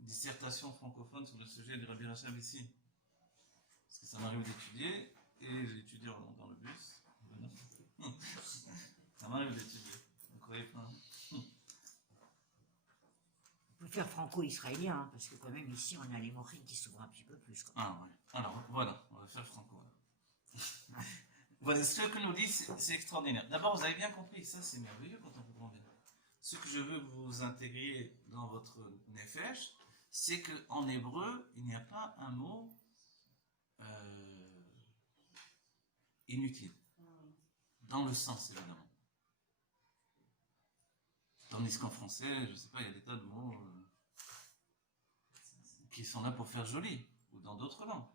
dissertation francophone sur le sujet du Rabbi Rachab ici. Parce que ça m'arrive d'étudier, et j'ai étudié dans le bus. Ça m'arrive d'étudier, vous croyez pas? On peut faire franco-israélien, hein, parce que quand même ici on a les mochines qui s'ouvrent un petit peu plus. Quoi. Ah ouais. Alors voilà, on va faire franco. Voilà, ce que nous dit, c'est extraordinaire. D'abord, vous avez bien compris, ça c'est merveilleux quand on comprend bien. Ce que je veux que vous intégriez dans votre nefesh, c'est qu'en hébreu, il n'y a pas un mot inutile. Dans le sens, évidemment. Tandis qu'en français, je ne sais pas, il y a des tas de mots qui sont là pour faire joli, ou dans d'autres langues.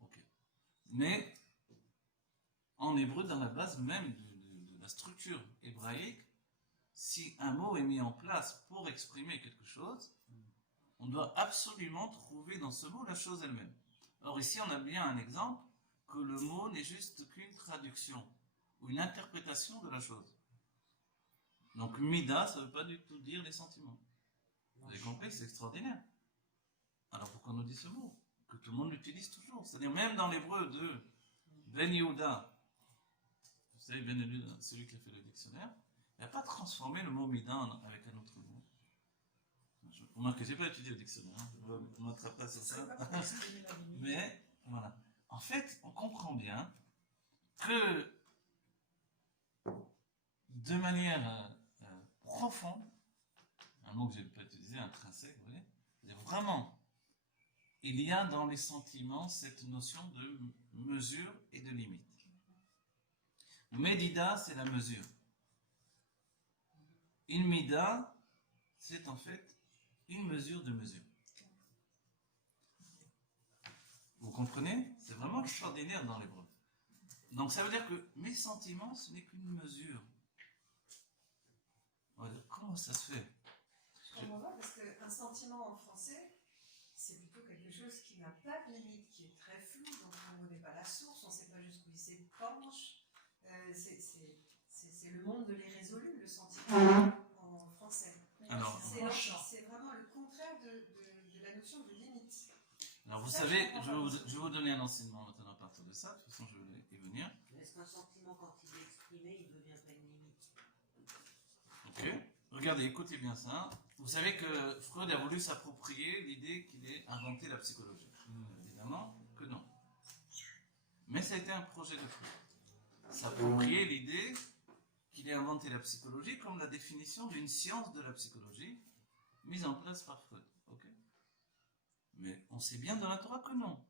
Ok. Mais en hébreu, dans la base même de la structure hébraïque, si un mot est mis en place pour exprimer quelque chose, on doit absolument trouver dans ce mot la chose elle-même. Or ici, on a bien un exemple que le mot n'est juste qu'une traduction ou une interprétation de la chose. Donc mida, ça ne veut pas du tout dire les sentiments. Vous avez compris, c'est extraordinaire. Alors pourquoi on nous dit ce mot? Que tout le monde l'utilise toujours. C'est-à-dire même dans l'hébreu de Ben Yehuda, vous savez, Ben Yehuda, celui qui a fait le dictionnaire, il n'a pas transformé le mot mida avec un autre mot. Remarquez, je n'ai pas étudié le dictionnaire, hein. Je ne m'attrape pas sur ça. Mais voilà. En fait, on comprend bien que de manière profonde, un mot que je n'ai pas utilisé, intrinsèque, vous voyez, c'est vraiment, il y a dans les sentiments cette notion de mesure et de limite. Medida, c'est la mesure. Une mida, c'est en fait une mesure de mesure. Vous comprenez? C'est vraiment extraordinaire dans l'hébreu. Donc ça veut dire que mes sentiments, ce n'est qu'une mesure. Comment ça se fait? Je comprends pas, parce qu'un sentiment en français, c'est plutôt quelque chose qui n'a pas de limite, qui est très flou, donc on ne connaît pas la source, on ne sait pas jusqu'où il s'épanche. C'est le monde de l'irrésolu, le sentiment en français. Alors, C'est vraiment le contraire de la notion de limite. Alors vous savez, je vais vous donner un enseignement maintenant à partir de ça, de toute façon je vais y venir. Est-ce qu'un sentiment, quand il est exprimé, il ne devient pas une limite? Ok. Regardez, écoutez bien ça. Vous savez que Freud a voulu s'approprier l'idée qu'il ait inventé la psychologie. Évidemment que non. Mais ça a été un projet de Freud. S'approprier l'idée qu'il ait inventé la psychologie comme la définition d'une science de la psychologie mise en place par Freud. Ok. Mais on sait bien dans la Torah que non.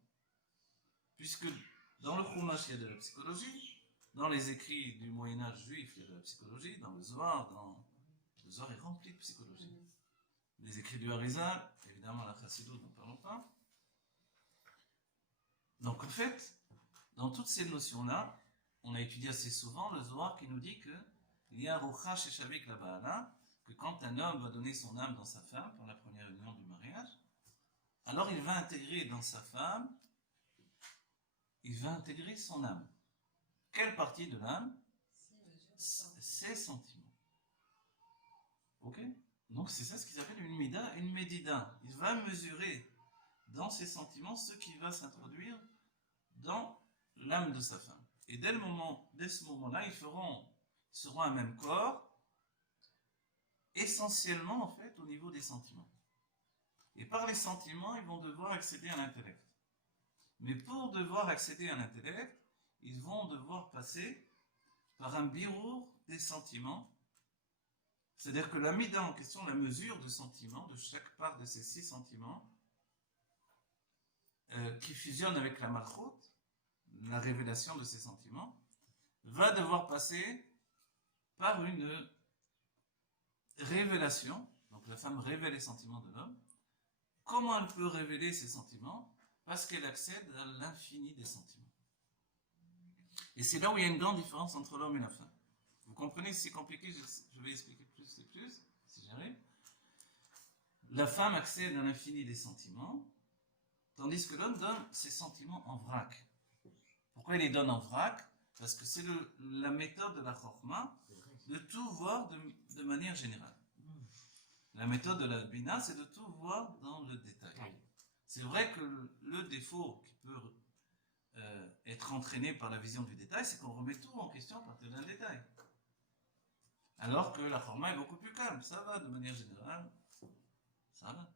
Puisque dans le Chumash, il y a de la psychologie, dans les écrits du Moyen-Âge juif, il y a de la psychologie, dans le Zohar, le Zohar est rempli de psychologie. Les écrits du Harizal, évidemment la Chassidut, n'en parlons pas. Donc en fait, dans toutes ces notions-là, on a étudié assez souvent le Zohar qui nous dit que il y a Rocha Sheshavik la Ba'ala, que quand un homme va donner son âme dans sa femme, pour la première union du mariage, alors il va intégrer dans sa femme, il va intégrer son âme. Quelle partie de l'âme? Ses sentiments. Ok? Donc c'est ça ce qu'ils appellent une mida, une medida. Il va mesurer dans ses sentiments ce qui va s'introduire dans l'âme de sa femme. Et dès ce moment-là, ils seront un même corps, essentiellement en fait au niveau des sentiments. Et par les sentiments, ils vont devoir accéder à l'intellect. Mais pour devoir accéder à l'intellect, ils vont devoir passer par un birour des sentiments. C'est-à-dire que la mida en question, la mesure de sentiments, de chaque part de ces 6 sentiments, qui fusionne avec la malchut, la révélation de ces sentiments, va devoir passer par une révélation. Donc la femme révèle les sentiments de l'homme. Comment elle peut révéler ses sentiments? Parce qu'elle accède à l'infini des sentiments. Et c'est là où il y a une grande différence entre l'homme et la femme. Vous comprenez, si c'est compliqué, je vais expliquer plus et plus, si j'arrive. La femme accède à l'infini des sentiments, tandis que l'homme donne ses sentiments en vrac. Pourquoi il les donne en vrac? Parce que c'est la méthode de la chorma de tout voir de manière générale. La méthode de la bina, c'est de tout voir dans le détail. C'est vrai que le défaut qui peut être entraîné par la vision du détail, c'est qu'on remet tout en question à partir d'un détail. Alors que la chorma est beaucoup plus calme. Ça va, de manière générale. Ça va.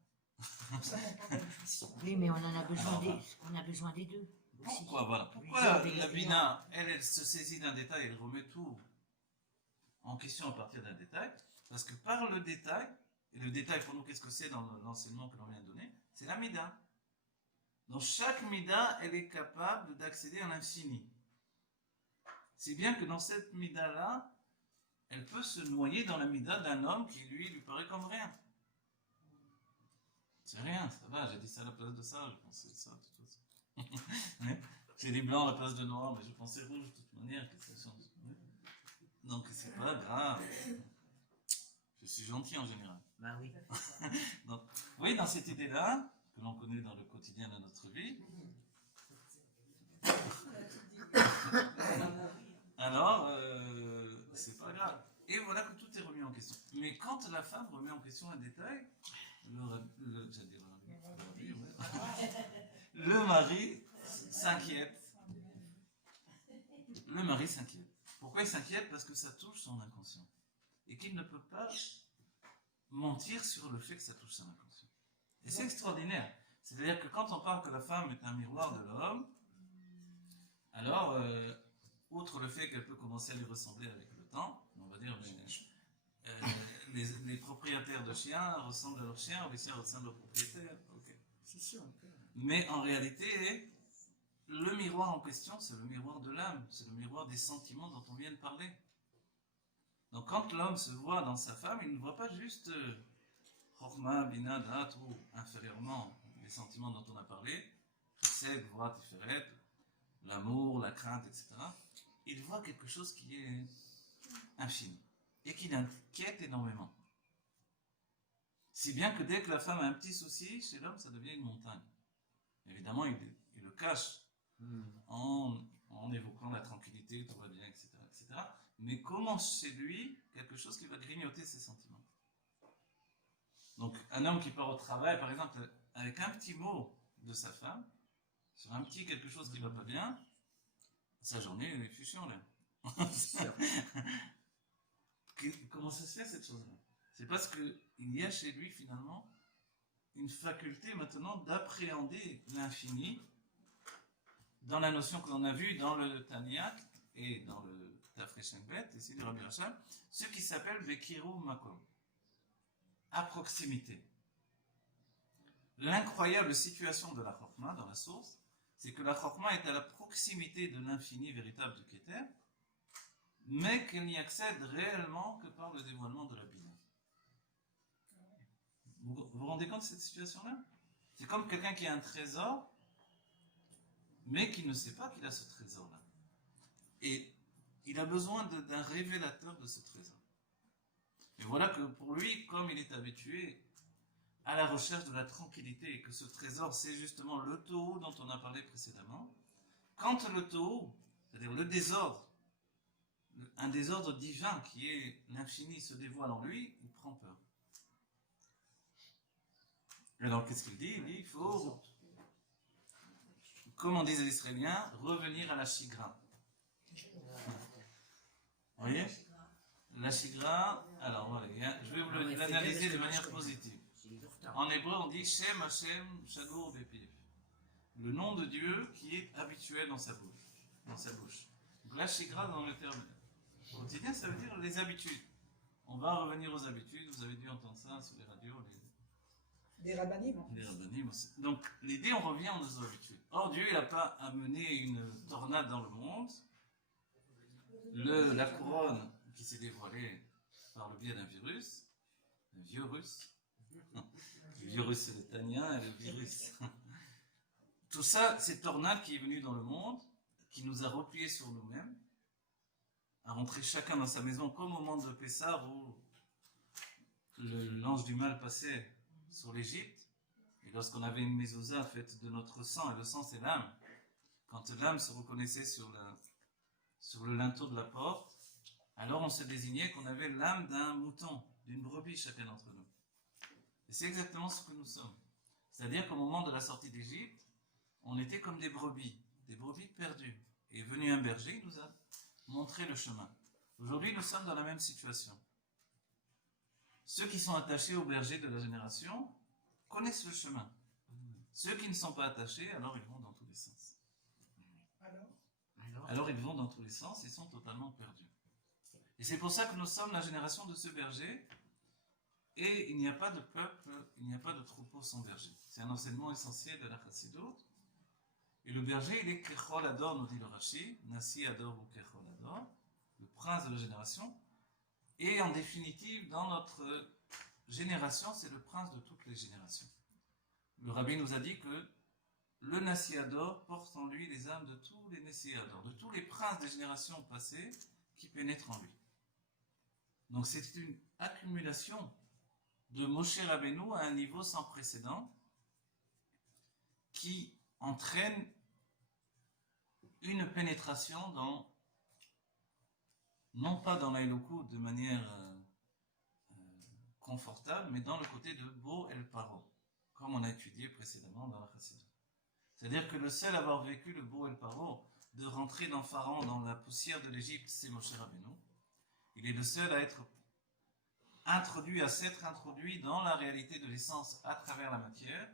Oui, mais on a besoin des deux. Aussi. Pourquoi, voilà. Pourquoi la bina, elle se saisit d'un détail, elle remet tout en question à partir d'un détail? Parce que par le détail, et le détail pour nous, qu'est-ce que c'est dans l'enseignement que l'on vient de donner? C'est la mida. Donc chaque mida, elle est capable d'accéder à l'infini. C'est bien que dans cette mida-là, elle peut se noyer dans la mida d'un homme qui lui paraît comme rien. C'est rien, ça va, j'ai dit ça à la place de ça, je pensais ça de toute façon. J'ai dit blanc à la place de noir, mais je pensais rouge de toute manière. Donc c'est pas grave. Je suis gentil en général. Bah oui. Donc, vous voyez, dans cette idée-là, que l'on connaît dans le quotidien de notre vie, alors, c'est pas grave. Et voilà que tout est remis en question. Mais quand la femme remet en question un détail, le mari s'inquiète. Le mari s'inquiète. Pourquoi il s'inquiète? Parce que ça touche son inconscient. Et qu'il ne peut pas mentir sur le fait que ça touche son inconscient. Et c'est extraordinaire. C'est-à-dire que quand on parle que la femme est un miroir de l'homme, alors, outre le fait qu'elle peut commencer à lui ressembler avec le temps, on va dire, les propriétaires de chiens ressemblent à leurs chiens, ou les chiens ressemblent aux propriétaires. Okay. C'est sûr, on peut. Mais en réalité, le miroir en question, c'est le miroir de l'âme, c'est le miroir des sentiments dont on vient de parler. Donc quand l'homme se voit dans sa femme, il ne voit pas juste Chorma, Bina, Dat ou inférieurement les sentiments dont on a parlé, Chesed, Gvura, Tiferet, l'amour, la crainte, etc. Il voit quelque chose qui est infini et qui l'inquiète énormément. Si bien que dès que la femme a un petit souci, chez l'homme, ça devient une montagne. Évidemment, il le cache en évoquant la tranquillité, tout va bien, etc., etc. Mais commence chez lui quelque chose qui va grignoter ses sentiments. Donc, un homme qui part au travail, par exemple, avec un petit mot de sa femme, sur un petit quelque chose qui ne va pas bien, sa journée, elle est fusion, là. Comment ça se fait, cette chose-là? C'est parce qu'il y a chez lui, finalement, une faculté maintenant d'appréhender l'infini dans la notion que l'on a vue dans le Tanya et dans le Tafreshenbet, ici du Rabbi Rachab, ce qui s'appelle Vekiru Makom, à proximité. L'incroyable situation de la Chokma dans la source, c'est que la Chokma est à la proximité de l'infini véritable du Keter, mais qu'elle n'y accède réellement que par le dévoilement de la Bina. Vous vous rendez compte de cette situation-là? C'est comme quelqu'un qui a un trésor, mais qui ne sait pas qu'il a ce trésor-là. Et il a besoin d'un révélateur de ce trésor. Et voilà que pour lui, comme il est habitué à la recherche de la tranquillité, et que ce trésor, c'est justement le Tohu dont on a parlé précédemment, quand le Tohu, c'est-à-dire le désordre, un désordre divin qui est l'infini se dévoile en lui, il prend peur. Et alors qu'est-ce qu'il dit? Il dit, il faut, comme on disait les Israéliens, revenir à la shigra. Vous voyez? La shigra, alors voilà, je vais vous l'analyser de manière positive. En hébreu, on dit Shem Hashem Shagur Bepiv. Le nom de Dieu qui est habituel dans sa bouche. Donc la shigra dans le terme quotidien, ça veut dire les habitudes. On va revenir aux habitudes, vous avez dû entendre ça sur les radios, Des rabbinim. les rabbinim aussi. Donc l'idée, on revient à nos habitudes. Or, Dieu, il n'a pas amené une tornade dans le monde. La couronne qui s'est dévoilée par le biais d'un virus, un virus, le virus c'est le Tanya et le virus. Tout ça, cette tornade qui est venue dans le monde, qui nous a repliés sur nous-mêmes, à rentrer chacun dans sa maison, comme au moment de Pessah où l'ange du mal passait sur l'Égypte, et lorsqu'on avait une mezouza faite de notre sang, et le sang c'est l'âme, quand l'âme se reconnaissait sur le linteau de la porte, alors on se désignait qu'on avait l'âme d'un mouton, d'une brebis chacun d'entre nous. Et c'est exactement ce que nous sommes. C'est-à-dire qu'au moment de la sortie d'Égypte, on était comme des brebis perdues. Et venu un berger, il nous a montré le chemin. Aujourd'hui, nous sommes dans la même situation. Ceux qui sont attachés au berger de la génération connaissent le chemin. Ceux qui ne sont pas attachés, alors ils vont dans tous les sens. Alors ils vont dans tous les sens, ils sont totalement perdus. Et c'est pour ça que nous sommes la génération de ce berger, et il n'y a pas de peuple, il n'y a pas de troupeau sans berger. C'est un enseignement essentiel de la Chassidut. Et le berger, il est Kechol Ador, nous dit le Rashi, Nasi Ador ou Kechol Ador, le prince de la génération. Et en définitive, dans notre génération, c'est le prince de toutes les générations. Le Rabbi nous a dit que le Nasi Ador porte en lui les âmes de tous les Nasi Ador, de tous les princes des générations passées qui pénètrent en lui. Donc c'est une accumulation de Moshe Rabbeinu à un niveau sans précédent qui entraîne une pénétration dans, non pas dans l'Aïloku de manière confortable, mais dans le côté de Bo El Paro, comme on a étudié précédemment dans la Chassidut. C'est-à-dire que le seul à avoir vécu le Bo El Paro, de rentrer dans Pharaon, dans la poussière de l'Égypte, c'est Moshe Rabbeinu. Il est le seul à être introduit, à s'être introduit dans la réalité de l'essence à travers la matière.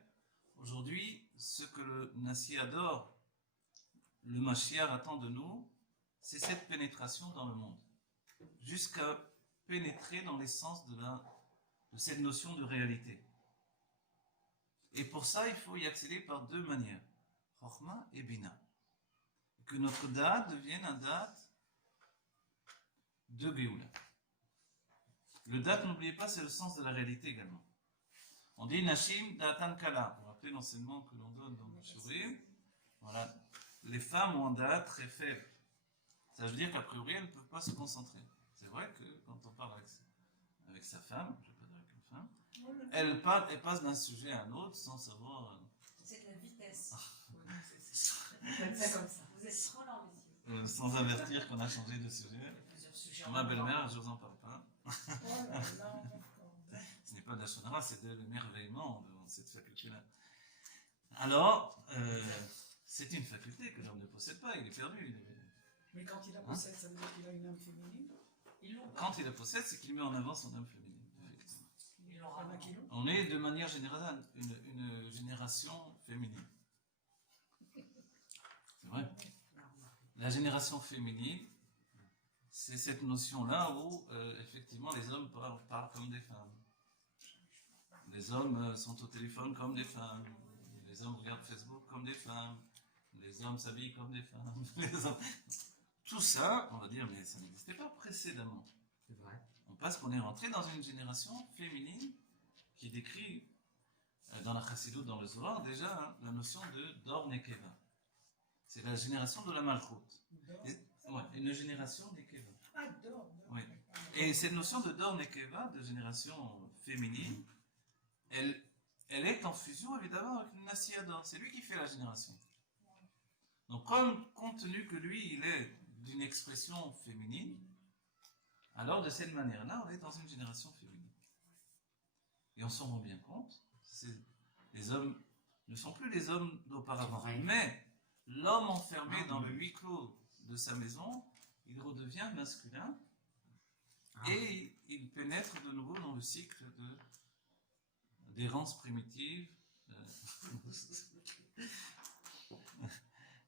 Aujourd'hui, ce que le Nassi adore, le Mashiach attend de nous, c'est cette pénétration dans le monde, jusqu'à pénétrer dans l'essence de cette notion de réalité. Et pour ça, il faut y accéder par deux manières, Chokhmah et Bina. Que notre date devienne un date de Géoula. Le date, n'oubliez pas, c'est le sens de la réalité également. On dit Nashim Datan Kala. Vous vous rappelez l'enseignement que l'on donne dans le Shurim. Voilà. Les femmes ont un date très faible. Ça veut dire qu'a priori, elles ne peuvent pas se concentrer. C'est vrai que quand on parle avec sa femme, je ne vais pas dire avec une femme, elle passe d'un sujet à un autre sans savoir. C'est de la vitesse. C'est comme ça. Vous êtes trop lent, messieurs. Sans avertir qu'on a changé de sujet. Plusieurs sujets en Ma même temps. belle-mère, je vous en parle pas. Oh là là, Ce n'est pas de la chonara, c'est de l'émerveillement dans cette faculté-là. Alors, c'est une faculté que l'homme ne possède pas, il est perdu. mais quand il la possède, ça veut dire qu'il a une âme féminine. Ils l'ont pas. Quand il la possède, c'est qu'il met en avant son âme féminine. Effectivement. Il Il y l'aura en a qui l'ont. On est de manière générale une génération féminine. C'est vrai. La génération féminine, c'est cette notion-là où, effectivement, les hommes parlent comme des femmes. Les hommes sont au téléphone comme des femmes. Les hommes regardent Facebook comme des femmes. Les hommes s'habillent comme des femmes. Tout ça, on va dire, mais ça n'existait pas précédemment. C'est vrai. Parce qu'on est rentré dans une génération féminine qui décrit, dans la Chassidut, dans le Zohar, déjà, hein, la notion de Dor Nekeva. C'est la génération de la Malchut. Ouais, une génération Nekeva. Ah, d'or. Oui. Et cette notion de Dor Nekeva, de génération féminine, elle est en fusion évidemment avec le Nassi Ador. C'est lui qui fait la génération. Donc, compte tenu que lui, il est d'une expression féminine, alors de cette manière-là, on est dans une génération féminine. Et on s'en rend bien compte. Les hommes ne sont plus les hommes d'auparavant. Mais l'homme enfermé dans le huis clos de sa maison, il redevient masculin et il pénètre de nouveau dans le cycle d'errance primitive.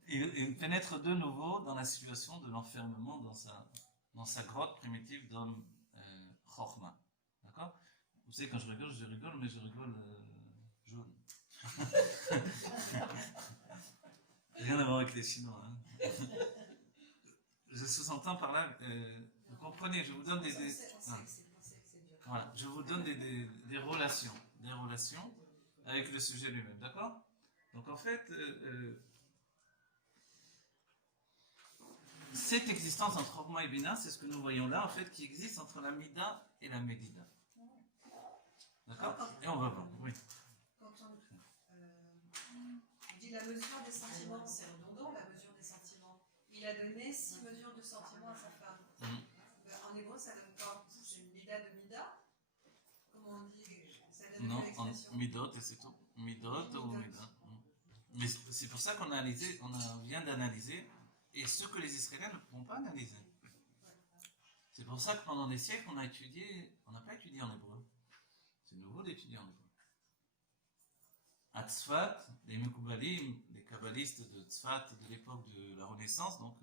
Il pénètre de nouveau dans la situation de l'enfermement dans sa grotte primitive d'homme Chokhmah. D'accord? Vous savez, quand je rigole, mais je rigole jaune. Rien à voir avec les Chinois. Hein. Je sous-entends par là, vous comprenez, je vous donne voilà, je vous donne des relations avec le sujet lui-même, d'accord? Donc en fait, cette existence entre Chokhmah et Bina, c'est ce que nous voyons là, en fait, qui existe entre la Mida et la Médida. D'accord? Et on va voir, oui. Quand on dit la mesure des sentiments, c'est redondant, la mesure des sentiments. Il a donné 6 mesures de sentiments à sa femme. En hébreu, ça donne quoi? C'est une mida de mida? Comment on dit? Ça donne Non, quelle en expression? Midot, et c'est tout. Midot ou Mida. Mais c'est pour ça qu'on vient d'analyser, et ce que les Israéliens ne pourront pas analyser. C'est pour ça que pendant des siècles, on n'a pas étudié en hébreu. C'est nouveau d'étudier en hébreu. À Tzfat, les Mekoubalim, les kabbalistes de Tzfat de l'époque de la Renaissance, donc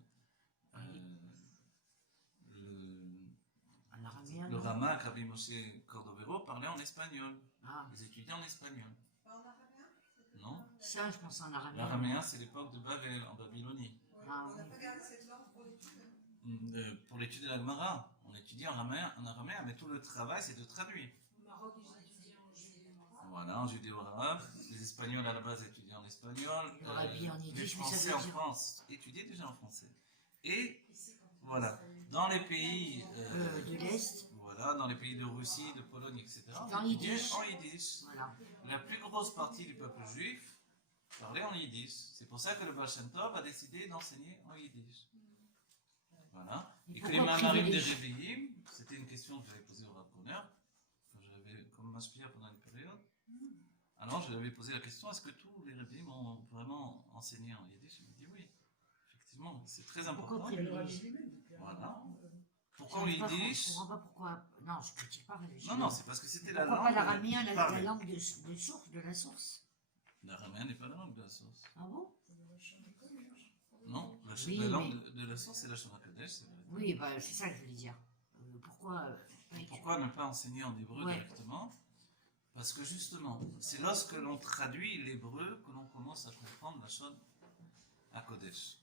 En araméen. le Ramak, Rabbi Moshe Cordovero, parlait en espagnol. Ah, Ils étudiaient en espagnol. Pas en araméen? Non. ça, je pense en araméen. L'araméen, c'est l'époque de Babel, en Babylonie. Ouais, Ah, on n'a oui. pas gardé cette langue pour l'étude. Pour l'étude de la Gemara, on étudie en araméen, mais tout le travail, c'est de traduire. Au Maroc, ils étudient en judéo-arabe. Voilà, en judéo-arabe. Les Espagnols, à la base, étudiaient en espagnol. Il y aura bien en Les yiddish, mais ça Français veut en dire- France étudiaient déjà en français. Et Ici, quand on voilà, dans les pays... de l'Est. voilà, dans les pays de Russie, de Pologne, etc. C'est en yiddish. En yiddish. Voilà. La plus grosse partie du peuple juif parlait en yiddish. C'est pour ça que le Baal Shem Tov a décidé d'enseigner en yiddish. Voilà. Et Et que les pourquoi mamarim des privilégier Réveillim, c'était une question que j'avais posée au Rav Brunner, quand j'avais comme m'inspire pendant une période. Alors je lui avais posé la question, est-ce que tous les Réveillim ont vraiment enseigné en yiddish? Il m'a dit oui. Effectivement, c'est très Pourquoi important. privilégier Voilà. Je Pourquoi en yiddish? comprends pas pourquoi. Non, je critique pas. Non, non, c'est parce que c'était la Pourquoi langue. pas l'araméen, la parlée. langue de source, de la source? L'araméen n'est pas la langue de la source. Ah bon? Non, Oui, la langue mais- de la source, c'est la Shona Kodesh, c'est vrai. Oui, bah, c'est ça que je voulais dire. Pourquoi Pourquoi ne pas enseigner en hébreu Ouais. directement? Parce que justement, c'est lorsque l'on traduit l'hébreu que l'on commence à comprendre la Shona à Kodesh.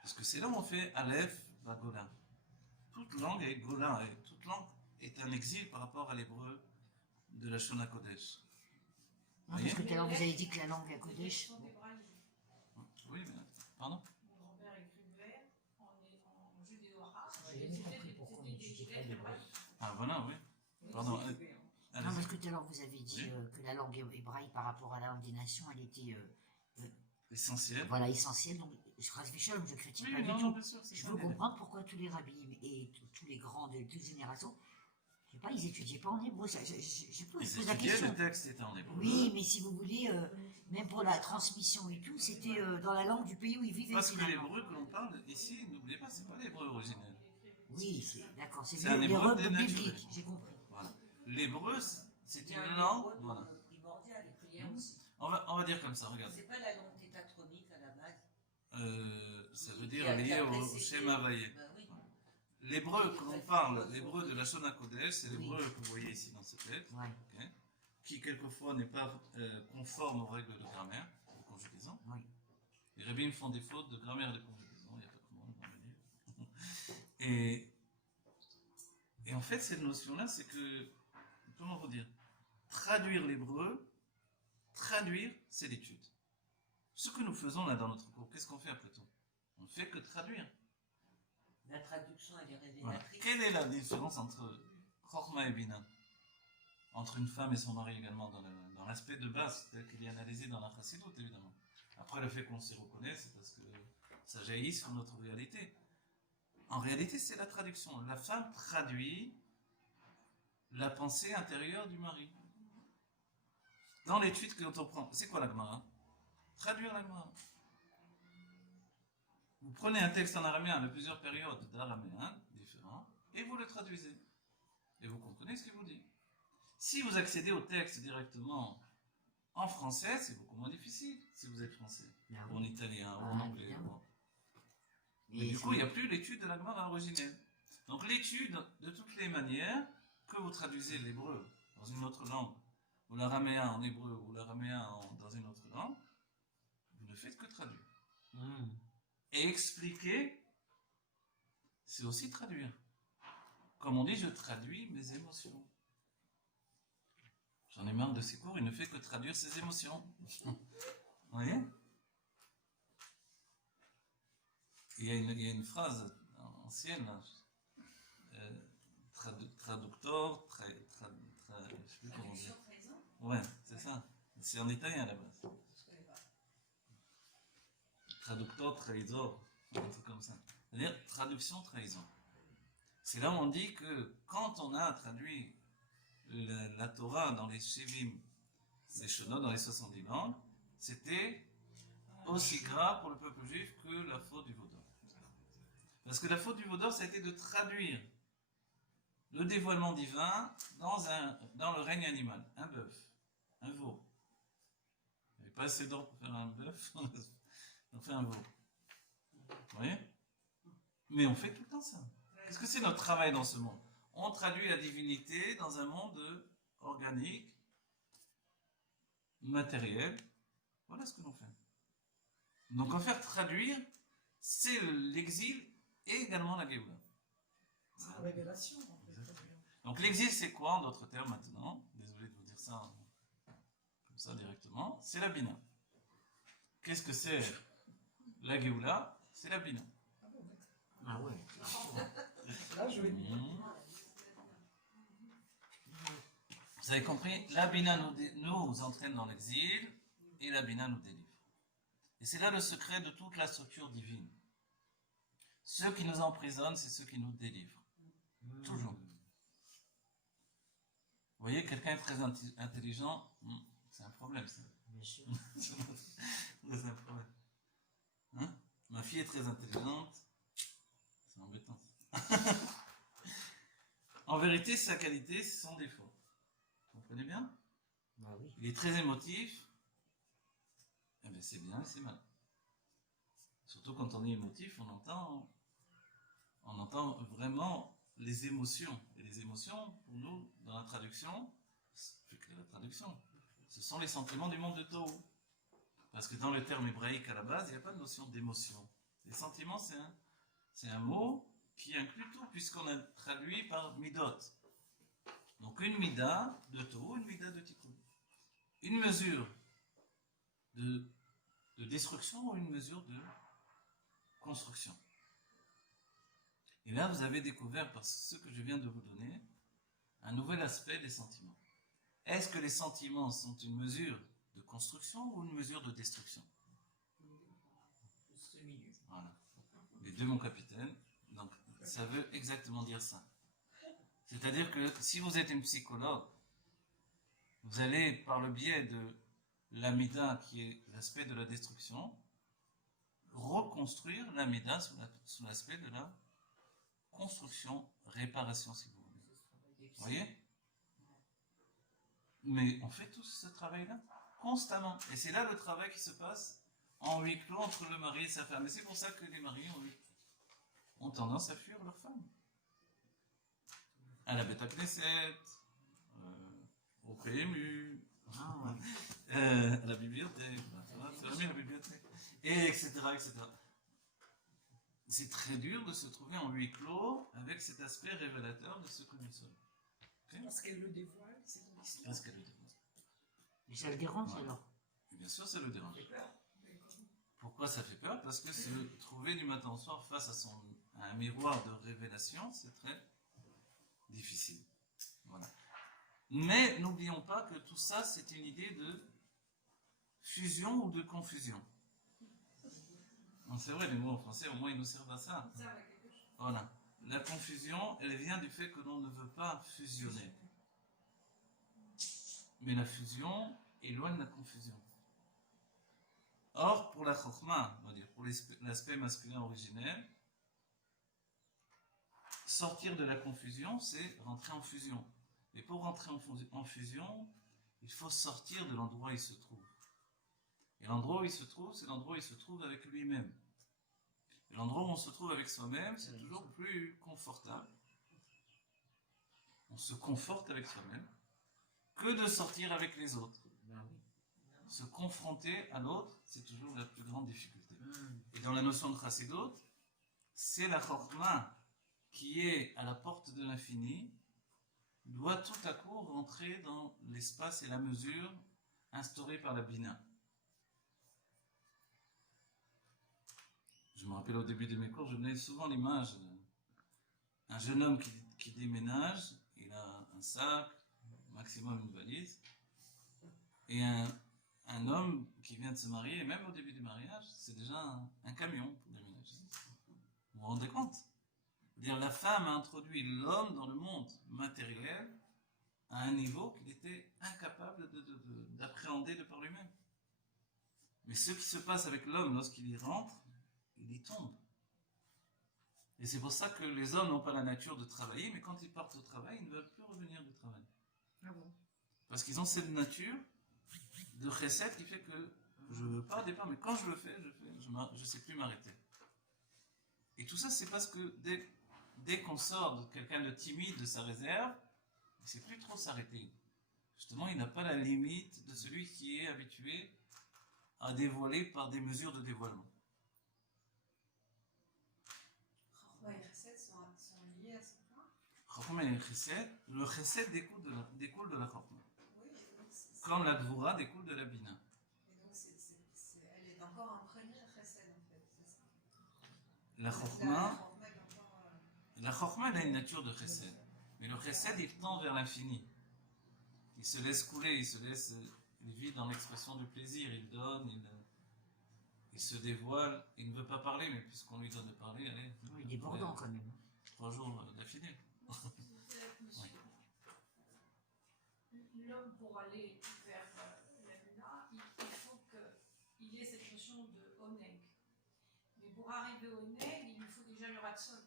Parce que c'est là où on fait Aleph, va Gola. Toute langue est Gola, et toute langue est un exil par rapport à l'hébreu de la Shona Kodesh. Non, parce que tout à l'heure, vous avez dit que la langue à Kodesh. Sont des brailles. Oui, mais pardon? Mon grand-père écrivait en judéo-arabe. J'ai jamais compris pourquoi on n'étudiait pas les brailles. Ah voilà, oui. Pardon. Non, Allez-y. parce que tout à l'heure, vous avez dit que la langue hébraïque par rapport à la langue des nations, elle était Essentiel. voilà, essentielle. Donc, je ne critique Oui, pas non, du non, tout. bien sûr, c'est Je ça. veux comprendre pourquoi tous les rabbis et tous les grands de toute génération, je sais pas, ils étudiaient pas en hébreu. Je pose Ils la étudiaient, question. le texte était en hébreu. Oui, mais si vous voulez, même pour la transmission et tout, c'était dans la langue du pays où ils vivaient. Parce que finalement. l'hébreu que l'on parle ici, n'oubliez pas, c'est pas l'hébreu originel. Oui, d'accord, c'est C'est un hébreu l'hébreu dénaturé. biblique, j'ai compris. Voilà. L'hébreu, c'est Il y a une un langue. hébreu Voilà. primordial et prière aussi. On va dire comme ça, regarde. C'est pas la langue tétatronique à la base. Ça veut dire Qui a lié au précédé. schéma vaillé. Bah oui. L'hébreu que l'on parle, l'hébreu de la Shona Kodesh, c'est Oui. l'hébreu que vous voyez ici dans ce texte, Ouais, ok, qui quelquefois n'est pas conforme aux règles de grammaire, de conjugaison. oui. Les rabbins font des fautes de grammaire et de conjugaison, il n'y a pas de monde dans le livre. Et en fait, cette notion-là, c'est que, comment vous dire, traduire l'hébreu, traduire, c'est l'étude. Ce que nous faisons là dans notre cours, qu'est-ce qu'on fait après tout? On ne fait que traduire. La traduction, elle est Voilà. révélatrice. Quelle est la différence entre Chorma et Bina? Entre une femme et son mari également, dans l'aspect de base, tel qu'il est analysé dans la Chassidut, évidemment. Après, le fait qu'on s'y reconnaît, c'est parce que ça jaillit sur notre réalité. En réalité, c'est la traduction. La femme traduit la pensée intérieure du mari. Dans l'étude que l'on prend, c'est quoi la Gemara? Traduire la Gemara. Vous prenez un texte en araméen de plusieurs périodes d'araméen différents et vous le traduisez. Et vous comprenez ce qu'il vous dit. Si vous accédez au texte directement en français, c'est beaucoup moins difficile si vous êtes français, Ben ou en oui. italien, ou Ah, en anglais. évidemment. Mais Et du c'est- coup, il n'y a plus l'étude de la Gemara originelle. Donc l'étude, de toutes les manières, que vous traduisez l'hébreu dans une autre langue, ou l'araméen en hébreu, ou l'araméen dans une autre langue, vous ne faites que traduire. Et expliquer, c'est aussi traduire. Comme on dit, je traduis mes émotions. J'en ai marre de ces cours, il ne fait que traduire ses émotions. Vous voyez? Il y a une phrase ancienne, traductor, je sais plus comment dire. Traduction, trahison. Ouais, c'est ça. C'est en italien à la base. Je connais pas. Traductor, traidor, un truc comme ça. C'est-à-dire traduction, trahison. C'est là où on dit que quand on a traduit la Torah dans les Shevim, les Shonot, dans les 70 langues, c'était aussi grave pour le peuple juif que la faute du Vaudor. Parce que la faute du Vaudor, ça a été de traduire le dévoilement divin dans le règne animal. Un bœuf, un veau. Il n'y avait pas assez d'or pour faire un bœuf, on fait un veau. Vous voyez? Mais on fait tout le temps ça. Qu'est-ce que c'est notre travail dans ce monde? On traduit la divinité dans un monde organique, matériel. Voilà ce que l'on fait. Donc en faire traduire, c'est l'exil et également la Géoula. C'est la révélation. En fait. Donc l'exil, c'est quoi en d'autres termes maintenant? Désolé de vous dire ça comme ça directement. C'est la Bina. Qu'est-ce que c'est la Géoula? C'est la Bina. Ah bon, d'accord. Ah ouais. Là, je vais. Vous avez compris? La Bina nous entraîne dans l'exil et la Bina nous délivre. Et c'est là le secret de toute la structure divine. Ceux qui nous emprisonnent, c'est ceux qui nous délivrent. Toujours. Vous voyez, quelqu'un est très intelligent, c'est un problème, ça. Bien sûr. C'est un problème. Hein? Ma fille est très intelligente, c'est embêtant. En vérité, sa qualité, c'est son défaut. Vous comprenez bien? Bah oui. Il est très émotif, eh bien c'est bien et c'est mal. Surtout quand on est émotif, on entend vraiment les émotions. Et les émotions, pour nous, dans la traduction, je fais que la traduction, ce sont les sentiments du monde de Tohu. Parce que dans le terme hébraïque à la base, il n'y a pas de notion d'émotion. Les sentiments, c'est un mot qui inclut tout, puisqu'on a traduit par midot. Donc une mida de Tohu, une mida de Tikkun. Une mesure de destruction ou une mesure de construction. Et là, vous avez découvert, par ce que je viens de vous donner, un nouvel aspect des sentiments. Est-ce que les sentiments sont une mesure de construction ou une mesure de destruction? Juste le milieu. Voilà. Les deux, mon capitaine. Donc, ça veut exactement dire ça. C'est-à-dire que si vous êtes une psychologue, vous allez, par le biais de l'amida, qui est l'aspect de la destruction, reconstruire l'amida sous l'aspect de la construction, réparation, si vous voulez. Vous voyez? Mais on fait tous ce travail-là, constamment. Et c'est là le travail qui se passe en huis clos entre le mari et sa femme. Et c'est pour ça que les maris ont tendance à fuir leur femme. À la Beta Knesset, au PMU, à la bibliothèque, fermer la bibliothèque, et etc., etc. C'est très dur de se trouver en huis clos avec cet aspect révélateur de ce que nous sommes. Okay? Parce qu'elle le dévoile, c'est ton histoire. Parce qu'elle le dévoile. Et ça le dérange Ouais. alors? Et bien sûr, ça le dérange. J'ai peur. Pourquoi ça fait peur? Parce que se trouver du matin au soir face à un miroir de révélation, c'est très difficile. Voilà. Mais n'oublions pas que tout ça, c'est une idée de fusion ou de confusion. Non, c'est vrai, les mots en français, au moins, ils nous servent à ça. Ça va quelque chose. Voilà. La confusion, elle vient du fait que l'on ne veut pas fusionner. Mais la fusion éloigne la confusion. Or, pour la chokhma, on va dire, pour l'aspect masculin originel, sortir de la confusion, c'est rentrer en fusion. Et pour rentrer en fusion, il faut sortir de l'endroit où il se trouve. Et l'endroit où il se trouve, c'est l'endroit où il se trouve avec lui-même. Et l'endroit où on se trouve avec soi-même, c'est toujours plus confortable. On se conforte avec soi-même que de sortir avec les autres. Se confronter à l'autre, c'est toujours la plus grande difficulté. Et dans la notion de chassidut, c'est la chokhma qui est à la porte de l'infini, doit tout à coup rentrer dans l'espace et la mesure instaurée par la Bina. Je me rappelle au début de mes cours, je donnais souvent l'image d'un jeune homme qui déménage, il a un sac, maximum une valise, et un homme qui vient de se marier, et même au début du mariage, c'est déjà un camion pour déménager. Vous vous rendez compte? C'est-à-dire, la femme a introduit l'homme dans le monde matériel à un niveau qu'il était incapable d'appréhender de par lui-même. Mais ce qui se passe avec l'homme lorsqu'il y rentre, il y tombe. Et c'est pour ça que les hommes n'ont pas la nature de travailler, mais quand ils partent au travail, ils ne veulent plus revenir du travail. Ah bon? Parce qu'ils ont cette nature de chesed qui fait que je ne veux pas au départ, mais quand je le fais, je ne sais plus m'arrêter. Et tout ça, c'est parce que dès qu'on sort de quelqu'un de timide, de sa réserve, il ne sait plus trop s'arrêter. Justement, il n'a pas la limite de celui qui est habitué à dévoiler par des mesures de dévoilement. Chokhmah et Chesed sont liés à ce point. Chokhmah et Chesed, le Chesed découle de la Chokhmah. Oui, et donc Comme la Gvura découle de la Bina. et donc elle est encore imprégnée de Chesed en fait, c'est ça. La La Chokhmah, Chokhmah est encore. elle a une nature de Chesed. Mais le Chesed, il tend vers l'infini. il se laisse couler, il vit dans l'expression du plaisir, il donne, il se dévoile, il ne veut pas parler, mais puisqu'on lui donne de parler, allez. Il est débordant quand même. 3 jours d'affilée. Monsieur, l'homme, pour aller vers la Luna, il faut qu'il ait cette notion de oneg. Mais pour arriver au oneg, il lui faut déjà le ratson.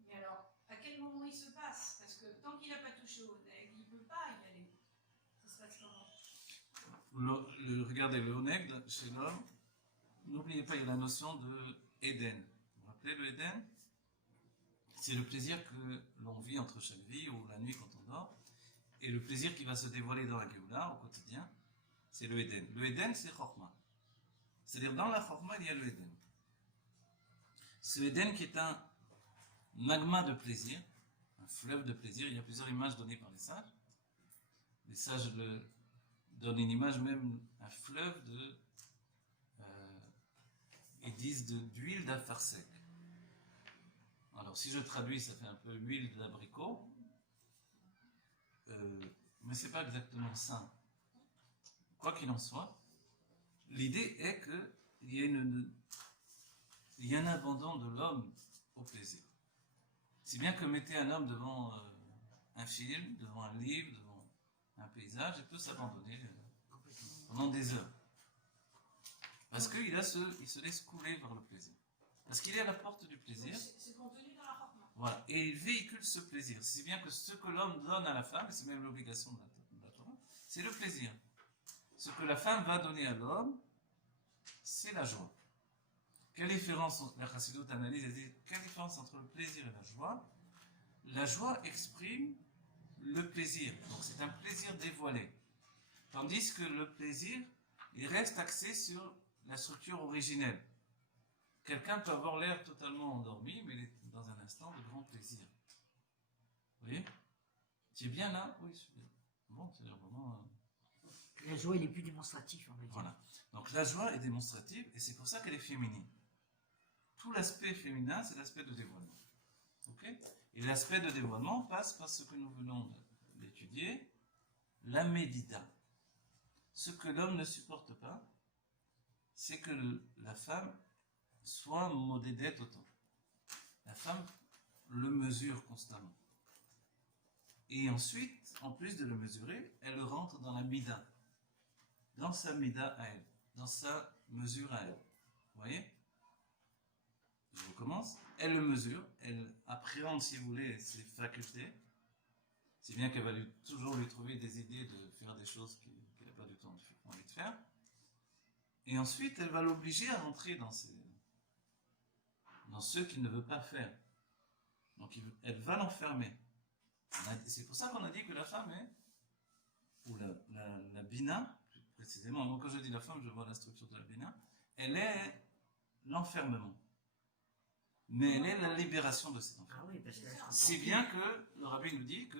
Mais alors, à quel moment il se passe? Parce que tant qu'il n'a pas touché au oneg, il ne peut pas y aller. Ça se passe comment? Regardez, le oneg, chez l'homme, n'oubliez pas, il y a la notion de Éden. Vous vous rappelez le Éden? C'est le plaisir que l'on vit entre chaque vie ou la nuit quand on dort. Et le plaisir qui va se dévoiler dans la Géoula au quotidien, c'est le Éden. Le Éden, c'est Chorma. C'est-à-dire, dans la Chorma, il y a le Éden. Ce Éden qui est un magma de plaisir, un fleuve de plaisir. Il y a plusieurs images données par les sages. Les sages donnent une image, même un fleuve ils disent d'huile d'affaire sec. Alors, si je traduis, ça fait un peu l'huile d'abricot. Mais c'est pas exactement ça. Quoi qu'il en soit, l'idée est qu'il y a un abandon de l'homme au plaisir. Si bien que mettez un homme devant un film, devant un livre, devant un paysage, il peut s'abandonner pendant des heures. Parce qu'il se laisse couler vers le plaisir. Parce qu'il est à la porte du plaisir. C'est contenu dans la Chorma. Voilà. Et il véhicule ce plaisir. Si bien que ce que l'homme donne à la femme, et c'est même l'obligation de la Torah, c'est le plaisir. Ce que la femme va donner à l'homme, c'est la joie. Quelle différence, la Chassidoute analyse, elle dit, quelle différence entre le plaisir et la joie? La joie exprime le plaisir. Donc c'est un plaisir dévoilé. Tandis que le plaisir, il reste axé sur la structure originelle. Quelqu'un peut avoir l'air totalement endormi, mais il est dans un instant de grand plaisir. Vous voyez? Tu es bien là? Oui, je suis bien. Bon, c'est vraiment... La joie, elle est plus démonstrative, on va dire. Voilà. Donc la joie est démonstrative, et c'est pour ça qu'elle est féminine. Tout l'aspect féminin, c'est l'aspect de dévoilement. Ok? Et l'aspect de dévoilement passe par ce que nous venons d'étudier, la médita. Ce que l'homme ne supporte pas, c'est que la femme soit modédette autant. La femme le mesure constamment. Et ensuite, en plus de le mesurer, elle rentre dans la mida. Dans sa mida à elle. Dans sa mesure à elle. Vous voyez? Je recommence. Elle le mesure. Elle appréhende, si vous voulez, ses facultés. Si bien qu'elle va toujours lui trouver des idées de faire des choses qu'elle n'a pas du tout envie de faire. Et ensuite, elle va l'obliger à rentrer dans ce qu'il ne veut pas faire. Donc, elle va l'enfermer. C'est pour ça qu'on a dit que la femme est, ou la bina, plus précisément, moi quand je dis la femme, je vois la structure de la bina, elle est l'enfermement. Mais elle est la libération de cet enfermement. Ah oui, parce que Si bien que le rabbi nous dit que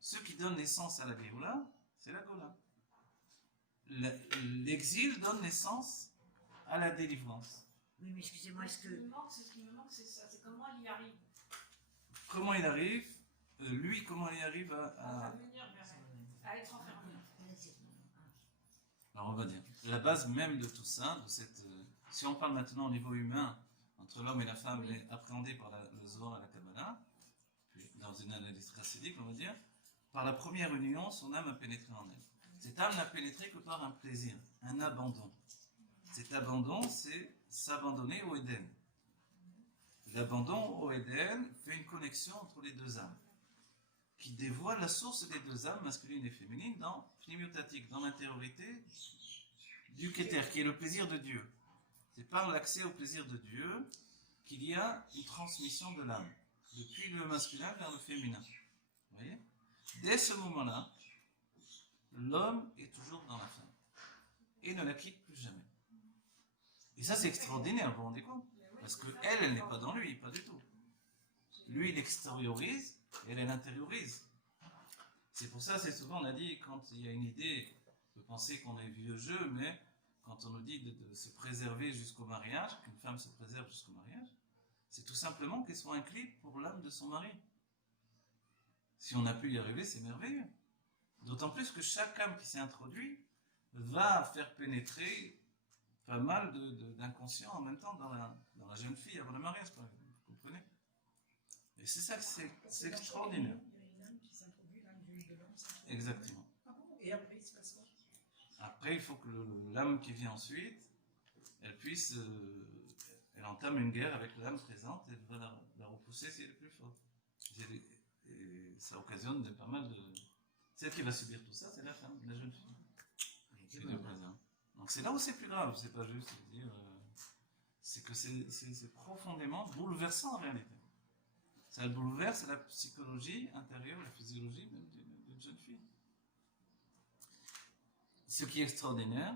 ce qui donne naissance à la Géoula, c'est la Gola. L'exil donne naissance à la délivrance. Oui, mais excusez-moi, est-ce Ce que... qui me manque, c'est ça. C'est comment il y arrive. Comment il arrive, lui, comment il arrive À venir vers elle. À être enfermé. Alors on va dire, la base même de tout ça, si on parle maintenant au niveau humain, entre l'homme et la femme, elle est appréhendée par le Zohar et la Kabbalah, puis dans une analyse chassidique, on va dire, par la première union, son âme a pénétré en elle. Cette âme n'a pénétré que par un plaisir, un abandon. Cet abandon, c'est s'abandonner au Éden. L'abandon au Éden fait une connexion entre les deux âmes, qui dévoile la source des deux âmes, masculine et féminine, dans pnimiotatique, dans l'intériorité du Keter, qui est le plaisir de Dieu. C'est par l'accès au plaisir de Dieu qu'il y a une transmission de l'âme, depuis le masculin vers le féminin. Vous voyez? Dès ce moment-là, l'homme est toujours dans la femme, et ne la quitte plus jamais. Et ça, c'est extraordinaire, vous vous rendez compte? Parce qu'elle n'est pas dans lui, pas du tout. Lui, il extériorise, elle l'intériorise. C'est pour ça, c'est souvent, on a dit, quand il y a une idée, on peut penser qu'on est vieux jeu, mais quand on nous dit de se préserver jusqu'au mariage, qu'une femme se préserve jusqu'au mariage, c'est tout simplement qu'elle soit un clip pour l'âme de son mari. Si on a pu y arriver, c'est merveilleux. D'autant plus que chaque âme qui s'est introduit va faire pénétrer pas mal d'inconscients en même temps dans la jeune fille avant le mariage, par exemple. Vous comprenez? Et c'est ça, c'est extraordinaire. Il y a une âme qui s'introduit, l'âme de l'homme s'introduit. Exactement. Ah bon? Et après, il se passe quoi? Après, il faut que l'âme qui vient ensuite, elle puisse, elle entame une guerre avec l'âme présente et elle va la repousser si elle est plus forte. Et ça occasionne pas mal de... Celle qui va subir tout ça, c'est la femme, la jeune fille. Qui est présente. Donc c'est là où c'est plus grave, c'est pas juste de dire... c'est que c'est profondément bouleversant en réalité. Ça bouleverse la psychologie intérieure, la physiologie même d'une jeune fille. Ce qui est extraordinaire,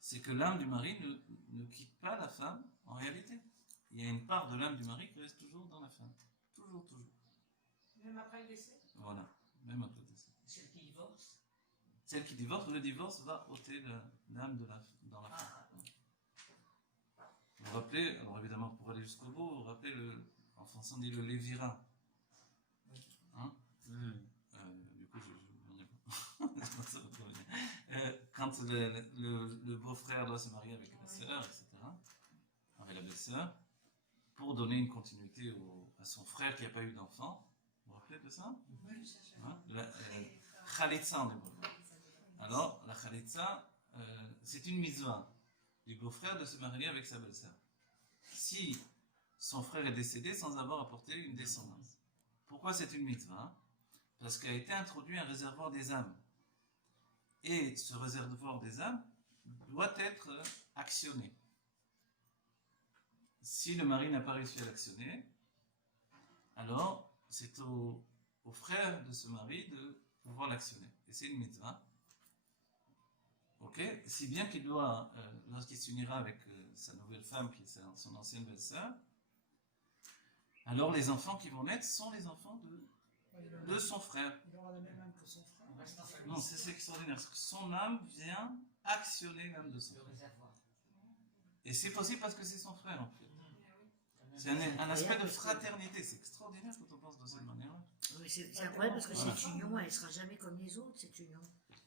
c'est que l'âme du mari ne quitte pas la femme en réalité. Il y a une part de l'âme du mari qui reste toujours dans la femme. Toujours, toujours. Même après le décès. Voilà, même après le décès. Celle qui divorce. Celle qui divorce, le divorce va ôter l'âme dans la femme. Vous vous rappelez, alors évidemment pour aller jusqu'au bout, vous vous rappelez en français on dit le lévirin. Hein? Du coup, j'en ai pas. Ça va pas venir. Quand le beau-frère doit se marier avec la sœur, etc., avec la belle-sœur, pour donner une continuité à son frère qui n'a pas eu d'enfant. Vous vous rappelez de ça? Moi, je cherche Hein? Khalitsa en hébreu. Alors, la Khalitsa, c'est une mitzvah du beau-frère de se marier avec sa belle-sœur. Si son frère est décédé sans avoir apporté une descendance. Pourquoi c'est une mitzvah? Parce qu'a été introduit un réservoir des âmes. Et ce réservoir des âmes doit être actionné. Si le mari n'a pas réussi à l'actionner, alors c'est au frère de ce mari de pouvoir l'actionner. Et c'est une mitzvah. Ok? Si bien qu'il doit, lorsqu'il s'unira avec sa nouvelle femme, qui est son ancienne belle-sœur, alors les enfants qui vont naître sont les enfants de son frère. Il aura la même âme que son frère. Non, c'est extraordinaire. Son âme vient actionner l'âme de son frère. Et c'est possible parce que c'est son frère, en fait. C'est un aspect de fraternité. C'est extraordinaire quand on pense de cette manière-là. Oui, c'est incroyable parce que cette union, elle ne sera jamais comme les autres, cette union.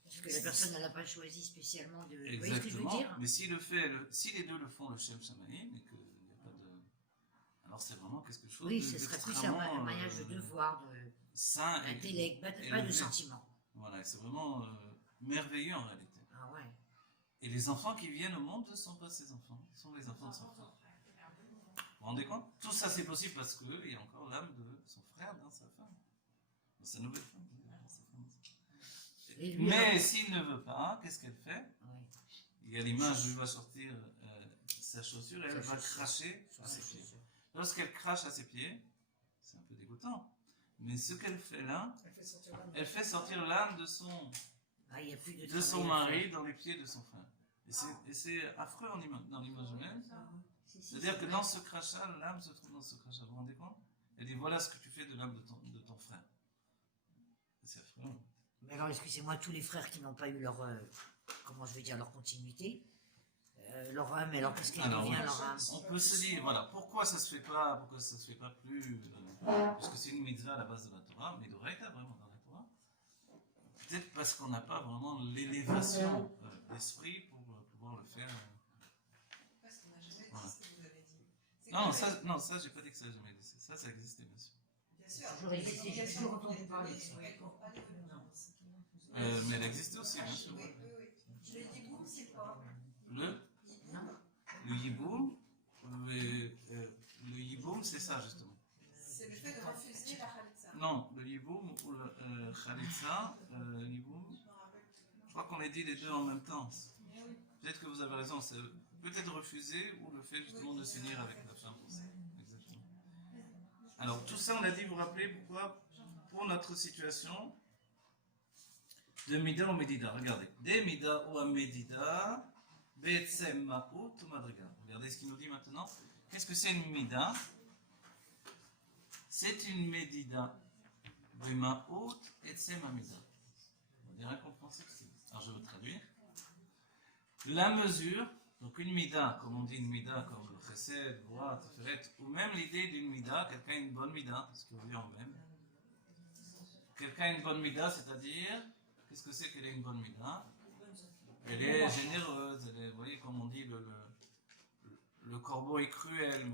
Parce que la personne, elle n'a pas choisi spécialement de... Vous voyez ce que je veux Exactement. dire? Mais si les deux le font, le Shem Shamaïm, et qu'il n'y a pas de... Alors c'est vraiment quelque chose Oui, ce serait plus un mariage de devoir, sain d'intellect, pas de élevé. sentiment. Voilà, et c'est vraiment merveilleux en réalité. Ah ouais. Et les enfants qui viennent au monde ne sont pas ses enfants, ce sont les enfants de son frère. Vous vous rendez compte? Tout ça c'est possible parce qu'il y a encore l'âme de son frère dans sa femme, dans sa nouvelle femme. Dans sa femme. Et lui, Mais alors s'il ne veut pas, qu'est-ce qu'elle fait? Ouais. Il y a l'image où il va sortir sa chaussure et elle Sa va chaussure. cracher à Ouais, ses c'est pieds. sûr. Lorsqu'elle crache à ses pieds, c'est un peu dégoûtant. Mais ce qu'elle fait là, Elle fait sortir l'âme. elle fait sortir l'âme de son Ah, il n'y a plus de de son travail à mari faire. dans les pieds de son frère. Et c'est affreux dans l'image même. Si, si, C'est-à-dire c'est que vrai. dans ce crachat, l'âme se trouve dans ce crachat. Vous vous rendez compte? Elle dit voilà ce que tu fais de l'âme de ton frère. C'est affreux. Mais alors, excusez-moi, tous les frères qui n'ont pas eu leur, comment je vais dire, leur continuité, leur âme, alors qu'est-ce qu'elle Alors, devient, ouais. leur âme? On peut se dire voilà pourquoi ça se fait pas plus puisque c'est une mitzvah à la base de la Torah, mais d'Oraita vraiment dans la Torah. Peut-être parce qu'on n'a pas vraiment l'élévation d'esprit pour pouvoir le faire. Parce qu'on n'a jamais dit Voilà. ce que vous avez dit. C'est Non, que- ça j'ai pas dit que ça n'a jamais existé. Ça existait bien sûr. Bien sûr. Toujours existé, j'ai toujours entendu parler de ça. Oui, pour pas les donner. Mais elle existait aussi bien sûr. Oui, oui, oui. Le hiboum, c'est quoi? Le Hiboum, yiboum, c'est ça justement. c'est le fait de refuser la khalitsa. Non, le yiboum ou le khalitsa, yiboum, Je me rappelle plus. je crois qu'on les dit les deux en même temps. Peut-être que vous avez raison, c'est peut-être refuser ou le fait justement de s'unir avec la femme pour ça. Exactement. Alors tout ça on a dit, vous vous rappelez pourquoi? Pour notre situation de Mida ou Medida. Regardez. De Mida ou Medida, Be'etzem Ma'ut ou Madriga. Regardez ce qu'il nous dit maintenant. Qu'est-ce que c'est une Mida? C'est une Medida. B'ma'ut etzem Amida. On dirait incompréhensible. Alors je vais vous traduire. La mesure, donc une Mida, comme on dit une Mida, comme le Chesed, Voie, Tiferet, ou même l'idée d'une Mida, quelqu'un a une bonne Mida, ce que vous voyez en même. Quelqu'un a une bonne Mida, c'est-à-dire, qu'est-ce que c'est qu'elle est une bonne mida? Elle est généreuse, elle est, vous voyez, comme on dit, le corbeau est cruel,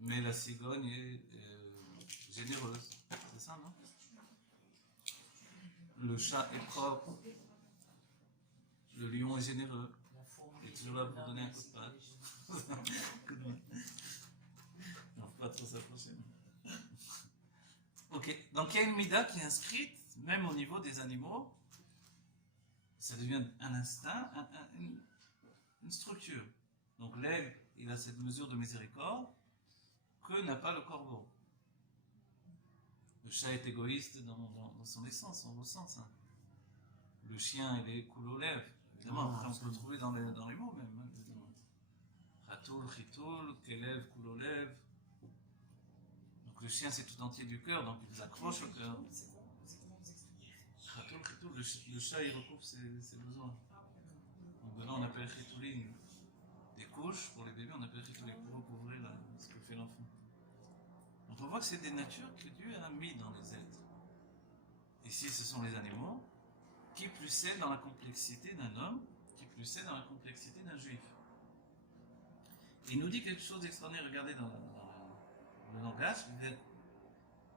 mais la cigogne est généreuse. C'est ça, non? Le chat est propre, le lion est généreux. Il est toujours là pour donner un coup de patte. Coup de main. Non, faut pas trop s'approcher. Ok, donc il y a une mida qui est inscrite, même au niveau des animaux. Ça devient un instinct, une structure. Donc l'aigle, il a cette mesure de miséricorde que n'a pas le corbeau. Le chat est égoïste dans son essence, on ressent ça. Le chien, il est cool aux lèvres. Évidemment, après on peut le trouver dans les mots même. Hein, évidemment. Ratoul, chitoul, kelev, cool aux lèvres. Donc le chien, c'est tout entier du cœur, donc il les accroche au cœur. C'est comment vous expliquez? Ratoul, chitoul, le chat, il recouvre ses besoins. Donc dedans, on appelle chitouline des couches. Pour les bébés, on appelle chitouline pour recouvrir ce que fait l'enfant. Donc on voit que c'est des natures que Dieu a mis dans les êtres. Ici, ce sont les animaux. Qui plus est dans la complexité d'un homme, qui plus est dans la complexité d'un juif. Il nous dit quelque chose d'extraordinaire, regardez dans le langage,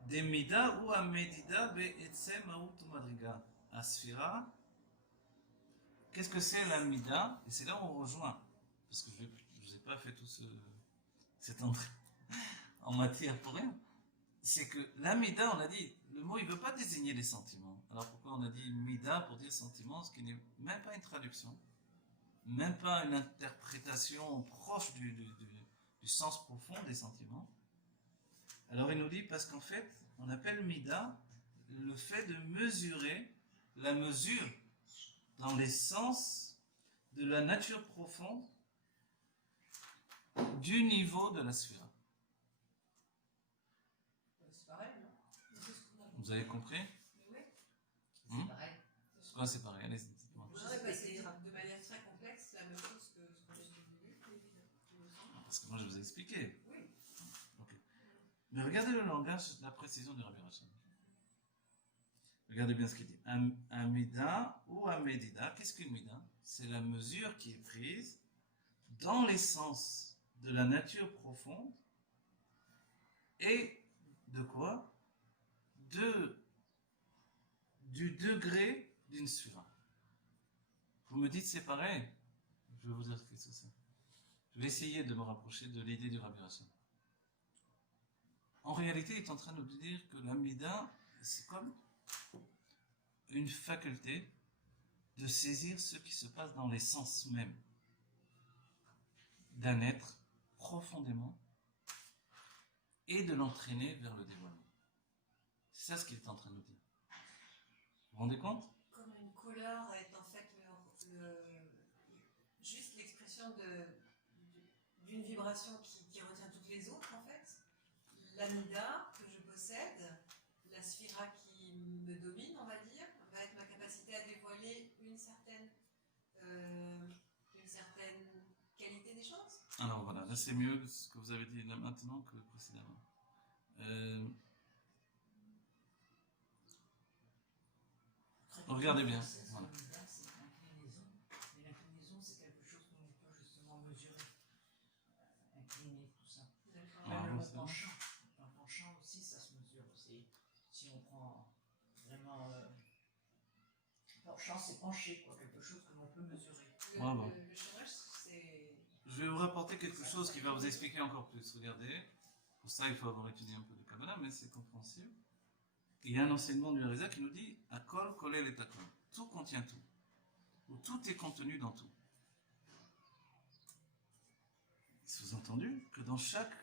des mida ou amedida be'etzem aout madriga, asfira. Qu'est-ce que c'est la mida? Et c'est là où on rejoint, parce que je ne vous ai pas fait tout cette entrée en matière pour rien. C'est que la mida, on a dit, le mot, il ne veut pas désigner les sentiments. Alors pourquoi on a dit mida pour dire sentiment, ce qui n'est même pas une traduction, même pas une interprétation proche du sens profond des sentiments. Alors il nous dit, parce qu'en fait, on appelle mida le fait de mesurer la mesure dans l'essence de la nature profonde du niveau de la sphère. C'est pareil, non? Vous avez compris? Mais oui. Ah, c'est pareil, allez, dites-moi. Vous n'aurez pas essayé de manière très complexe la même chose que ce qu'on a dit au début, Parce que moi je vous ai expliqué. Oui. Ok. Mais regardez le langage, la précision du Rabbi Rachel. Regardez bien ce qu'il dit. Un mida ou un médida, qu'est-ce qu'une mida? C'est la mesure qui est prise dans l'essence de la nature profonde et de quoi? Du degré d'une sphira. Vous me dites c'est pareil? Je vais vous dire ce que c'est. Je vais essayer de me rapprocher de l'idée du Rabbi Rachel. En réalité, il est en train de nous dire que l'amida, c'est comme une faculté de saisir ce qui se passe dans l'essence même d'un être profondément et de l'entraîner vers le dévoilement. C'est ça ce qu'il est en train de nous dire. Vous vous rendez compte? Comme une couleur est en fait juste l'expression d'une vibration qui retient toutes les autres en fait. L'amida que je possède, la sphira qui me domine, on va dire, va être ma capacité à dévoiler une certaine qualité des choses. Alors voilà, là c'est mieux ce que vous avez dit là maintenant que précédemment. Regardez bien. Voilà. C'est une inclinaison. Mais l'inclinaison, c'est quelque chose qu'on peut justement mesurer. Incliner, tout ça. D'accord. Ah, Même le c'est bon. penchant. Un penchant aussi, ça se mesure aussi. Si on prend vraiment. Penchant, c'est pencher, quoi. Quelque chose que l'on peut mesurer. Le chômage, c'est. Je vais vous rapporter quelque chose qui va vous expliquer encore plus. Regardez. Pour ça, il faut avoir étudié un peu de Kabbalah, mais c'est compréhensible. Il y a un enseignement du Harizal qui nous dit Akol, kolel et akol. Tout contient tout. Ou tout est contenu dans tout. Sous-entendu que dans chaque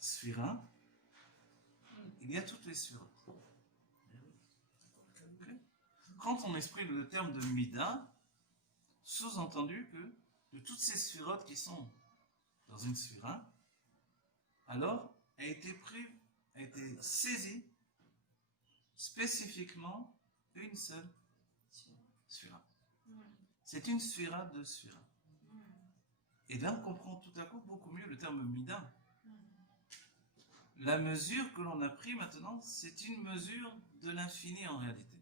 sphira, il y a toutes les sphirotes. Okay. Quand on exprime le terme de mida, sous-entendu que de toutes ces sphirotes qui sont dans une sphira, alors a été saisie spécifiquement une seule sphira. C'est une sphira de sphira. Et là, on comprend tout à coup beaucoup mieux le terme mida. la mesure que l'on a pris maintenant, c'est une mesure de l'infini en réalité.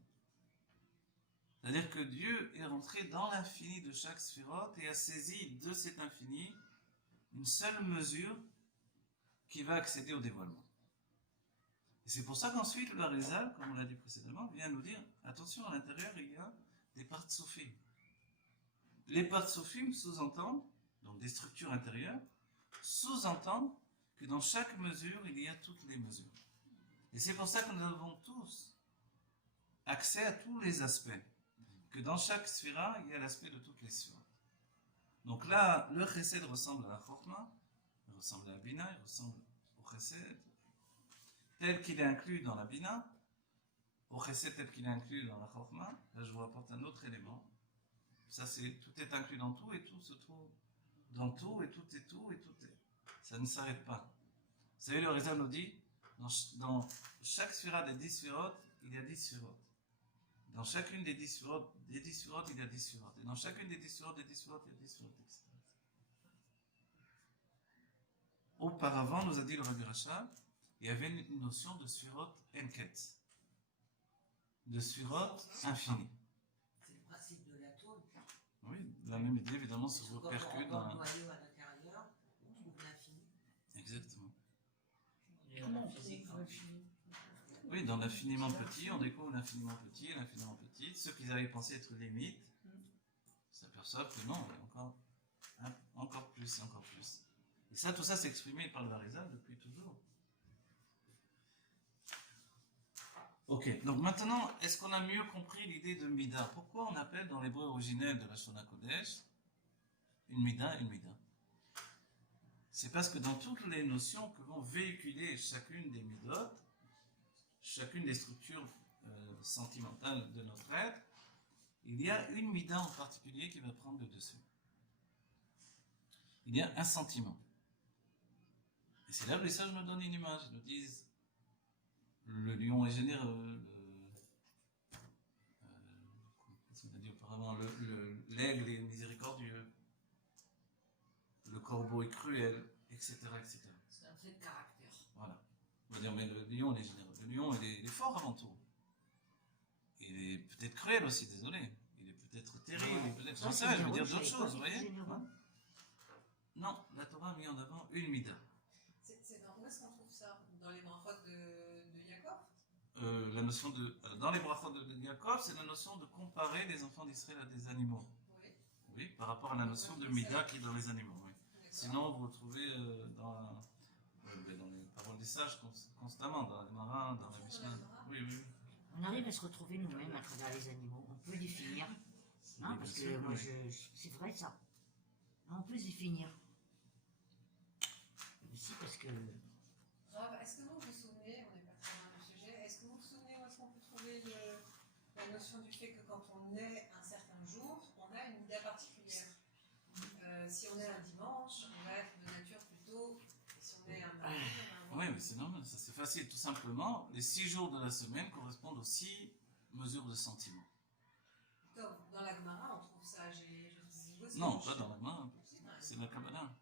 C'est-à-dire que Dieu est rentré dans l'infini de chaque sphérote et a saisi de cet infini une seule mesure qui va accéder au dévoilement. Et c'est pour ça qu'ensuite le Harizal, comme on l'a dit précédemment, vient nous dire, attention, à l'intérieur il y a des partsofim. Les partsofim sous-entendent, donc des structures intérieures, sous-entendent que dans chaque mesure, il y a toutes les mesures. Et c'est pour ça que nous avons tous accès à tous les aspects. Que dans chaque sphira, il y a l'aspect de toutes les sphiras. Donc là, le chesed ressemble à la chokma, il ressemble à la bina, il ressemble au chesed, tel qu'il est inclus dans la bina, au chesed tel qu'il est inclus dans la chokma. Là, je vous apporte un autre élément. Ça, tout est inclus dans tout et tout se trouve dans tout et tout est tout et tout est. Ça ne s'arrête pas. Vous savez, le Harizal nous dit, dans chaque sphira des 10 sphirotes, il y a 10 sphirotes. Dans chacune des 10 sphirotes, il y a 10 sphirotes. Et dans chacune des 10 sphirotes, il y a 10 sphirotes, etc. Auparavant, nous a dit le Rabbi Rachab, il y avait une notion de sphirote enket. De sphirote infini. C'est le principe de l'atome. Oui, la même idée, évidemment, se Quand repercute dans dans... le noyau à l'intérieur, on trouve l'infini. Exactement. Comment on trouve l'infini? Oui, dans l'infiniment petit, on découvre l'infiniment petit et l'infiniment petit. Ceux qui avaient pensé être limite s'aperçoivent que non, il y a encore plus et encore plus. Et ça, tout ça, c'est exprimé par le Harizal depuis toujours. Ok, donc maintenant, est-ce qu'on a mieux compris l'idée de Mida? Pourquoi on appelle dans l'hébreu originel de la Shona Kodesh une Mida? C'est parce que dans toutes les notions que vont véhiculer chacune des Midot, chacune des structures sentimentales de notre être, il y a une Mida en particulier qui va prendre le dessus. Il y a un sentiment. Et c'est là où les sages nous donnent une image. Ils nous disent le lion est généreux, qu'est-ce qu'on a dit auparavant, l'aigle est miséricordieux, le corbeau est cruel, etc. etc. C'est un trait de caractère. Voilà. On va dire, mais le lion, il est généreux. Le lion, il est fort avant tout. Il est peut-être cruel aussi, désolé. Il est peut-être terrible, il est peut-être... J'en sais, je veux dire d'autres choses, vous voyez hein? Non, la Torah a mis en avant une Mida. Où est-ce qu'on trouve ça? Dans les brachot de Yaakov? La notion de... Dans les brachot de Yaakov, c'est la notion de comparer les enfants d'Israël à des animaux. Oui. Oui, par rapport à la notion de Mida qui est dans les animaux. Oui. Sinon, vous retrouvez dans les paroles des sages constamment, dans les marins, dans la Mishnah. Oui, oui. On arrive à se retrouver nous-mêmes à travers les animaux. On peut définir. Hein, parce que moi, c'est vrai ça. On peut se définir. Aussi parce que... Rav, est-ce que vous vous souvenez, on est parti dans le sujet, est-ce que vous vous souvenez où est-ce qu'on peut trouver la notion du fait que quand on est un certain jour, on a une idée particulière? Si on est un dimanche, on va être de nature plutôt, et si on est un mardi, on va Oui, mais c'est normal, ça c'est facile. Tout simplement, les 6 jours de la semaine correspondent aux 6 mesures de sentiment. Dans la Gemara, on trouve ça, Non, pas dans la main, c'est la Kabbalah.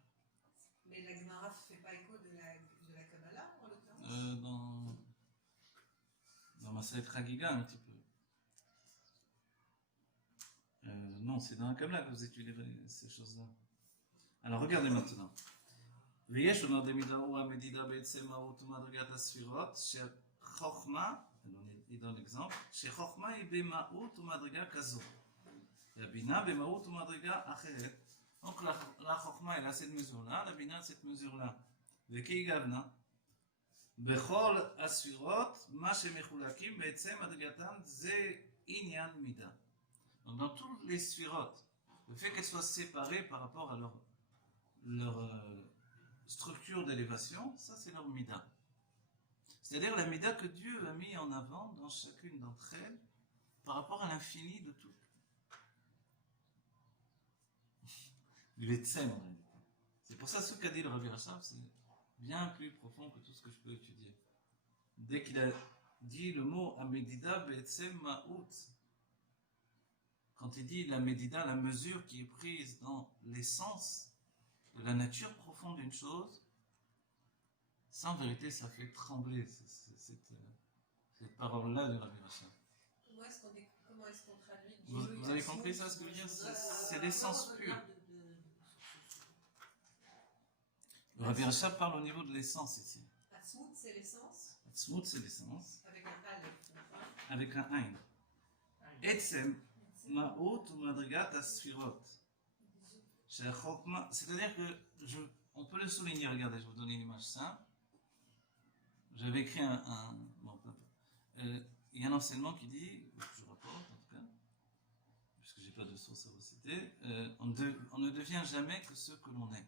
Mais la Gemara ne fait pas écho de la Kabbalah, en l'occurrence? Dans Masalet Chagiga, un petit peu. Non, c'est dans la Kabbalah que vous étudiez ces choses-là. Alors, regardez maintenant. ויש לנו דמידה הוא המדידה בעצם מהות ומדרגת הספירות שחוכמה, il donne l'exemple, שחוכמה היא במהות ומדרגה כזו. והבינה במהות ומדרגה אחרת. Donc la חוכמה elle a cette mesure-là, la בינה cette mesure-là. וכי גבנה, בכל הספירות, מה שמחולקים בעצם מדרגתם זה עניין מידה. Donc dans toutes les sphirotes, le fait qu'elles soient séparées par rapport à leur structure d'élévation, ça c'est leur mida. C'est-à-dire la mida que Dieu a mis en avant dans chacune d'entre elles par rapport à l'infini de tout. C'est pour ça ce qu'a dit le Rabbi Rachab, c'est bien plus profond que tout ce que je peux étudier. Dès qu'il a dit le mot Amedida Be'etzem Ma'ut, quand il dit la Medida, la mesure qui est prise dans l'essence de la nature profonde d'une chose, Ça, en vérité, ça fait trembler cette parole-là de Rabbi Rachab. Comment est-ce qu'on traduit Vous avez compris ça, ce que je veux dire? C'est l'essence pure. Le Rabbi Rachab parle au niveau de l'essence ici. Atzmut, c'est l'essence, Atzmut, c'est l'essence, avec un aleph. avec un ein. Etzem, ma'ot ou madrigat asfirot. C'est-à-dire que on peut le souligner, regardez, je vais vous donner une image simple. J'avais écrit bon, il y a un enseignement qui dit, je rapporte en tout cas, puisque j'ai pas de source à vous citer, on ne devient jamais que ce que l'on est.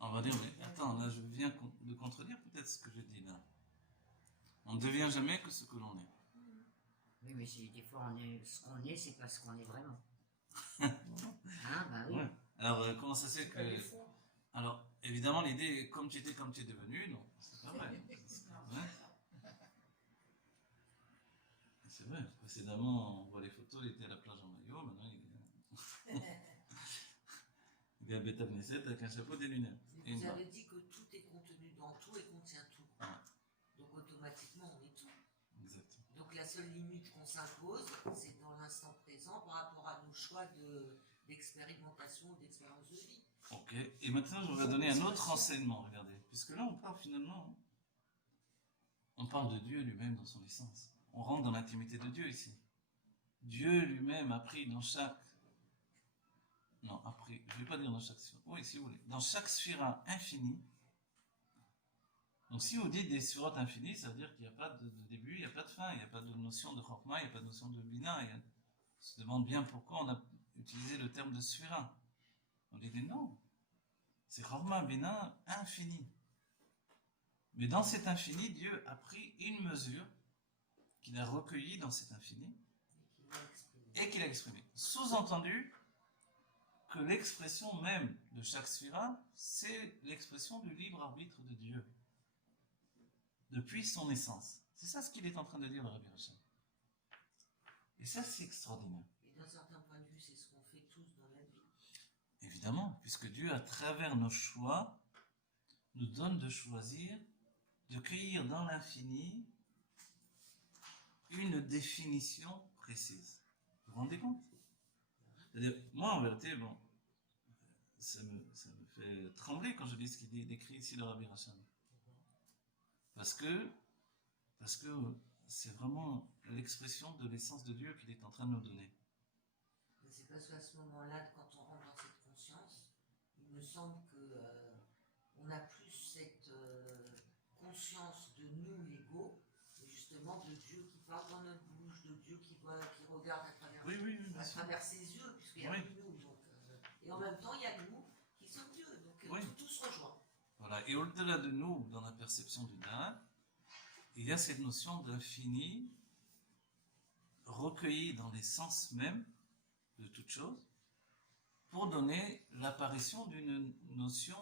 On va dire, mais attends, là je viens de contredire peut-être ce que je dis là. On ne devient jamais que ce que l'on est. Oui, mais des fois, ce qu'on est, c'est pas ce qu'on est vraiment. Ah, bah oui. Ouais. Alors, comment ça se fait Des que... fois, Alors, évidemment, l'idée est comme tu étais, comme tu es devenu, non, c'est pas vrai. C'est vrai, précédemment, on voit les photos, il était à la plage en maillot, maintenant il est à Beth Knesset avec un chapeau des lunettes. Et une Vous barbe. avez dit que tout est contenu dans tout et contient tout. Ouais. Donc automatiquement, on est tout. Exactement. Donc la seule limite qu'on s'impose, c'est dans l'instant présent par rapport à nos choix d'expérimentation, d'expérience de vie. Ok, et maintenant je vais donner un autre enseignement, regardez. Puisque là on parle finalement, on parle de Dieu lui-même dans son essence. On rentre dans l'intimité de Dieu ici. Dieu lui-même a pris dans chaque... Non, après, je ne vais pas dire dans chaque sphère. Oui, si vous voulez. Dans chaque sphère infinie. Donc si vous dites des sphérotes infinies, ça veut dire qu'il n'y a pas de début, il n'y a pas de fin, il n'y a pas de notion de chokma, il n'y a pas de notion de bina. On se demande bien pourquoi on a utilisé le terme de sphira. On dit non. C'est chokma, bina, infini. Mais dans cet infini, Dieu a pris une mesure qu'il a recueillie dans cet infini et qu'il a exprimée. Sous-entendu que l'expression même de chaque sphira, c'est l'expression du libre arbitre de Dieu, depuis son essence. C'est ça ce qu'il est en train de dire, le Rabbi Rachab. Et ça, c'est extraordinaire. Et d'un certain point de vue, c'est ce qu'on fait tous dans la vie. Évidemment, puisque Dieu, à travers nos choix, nous donne de choisir, de cueillir dans l'infini une définition précise. Vous vous rendez compte? C'est-à-dire, moi, en vérité, bon, ça me fait trembler quand je lis ce qu'il est décrit ici, le Rabbi Rachab. Parce que c'est vraiment l'expression de l'essence de Dieu qu'il est en train de nous donner. Mais c'est parce qu'à ce moment-là, quand on rentre dans cette conscience, il me semble que on a plus cette conscience de nous, l'ego, mais justement de Dieu qui parle dans notre bouche, de Dieu qui regarde à travers, à travers ses yeux, puisqu'il y a que nous. Donc, et en même temps, il y a nous qui sommes Dieu. Donc tout se rejoint. Voilà. Et au-delà de nous, dans la perception du Da'at, il y a cette notion d'infini recueillie dans l'essence même de toute chose pour donner l'apparition d'une notion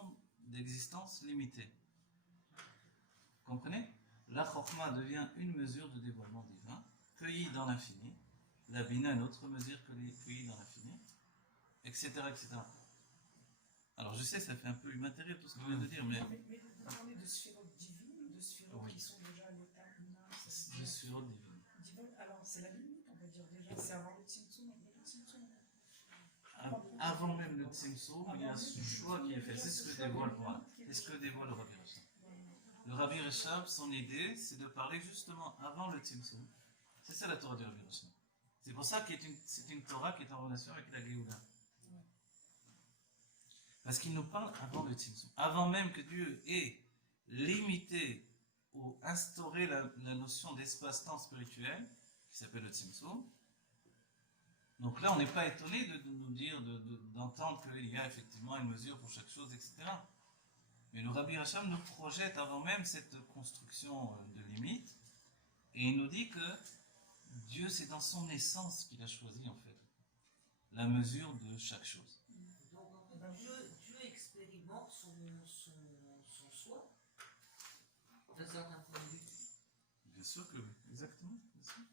d'existence limitée. Vous comprenez? La chokma devient une mesure de dévoilement divin, cueillie dans l'infini. La bina, une autre mesure cueillie dans l'infini, etc., etc. Alors je sais, ça fait un peu immatériel tout ce que je viens de dire, mais... Mais vous parlez de sphérotes divines, de sphérotes qui sont déjà à l'état humain. De sphérotes divines. Alors c'est la limite, on va dire déjà, c'est avant le Tzimtzum, après le Tzimtzum. Avant même le Tzimtzum, il y a ce choix qui est fait. C'est ce que dévoile moi. C'est ce que dévoile le Rabbi Rachab. Le Rabbi Rachab, son idée, c'est de parler justement avant le Tzimtzum. C'est ça la Torah du Rabbi Rachab. C'est pour ça que c'est une Torah qui est en relation avec la Géoula. Parce qu'il nous parle avant le Tzimtzum. Avant même que Dieu ait limité ou instauré la notion d'espace-temps spirituel, qui s'appelle le Tzimtzum. Donc là, on n'est pas étonné de nous dire, d'entendre qu'il y a effectivement une mesure pour chaque chose, etc. Mais le Rabbi Rachab nous projette avant même cette construction de limite, et il nous dit que Dieu, c'est dans son essence qu'il a choisi, en fait, la mesure de chaque chose. Donc en fait, Dieu expérimente son soi d'un certain point de vue. Bien sûr que oui, exactement. Bien sûr.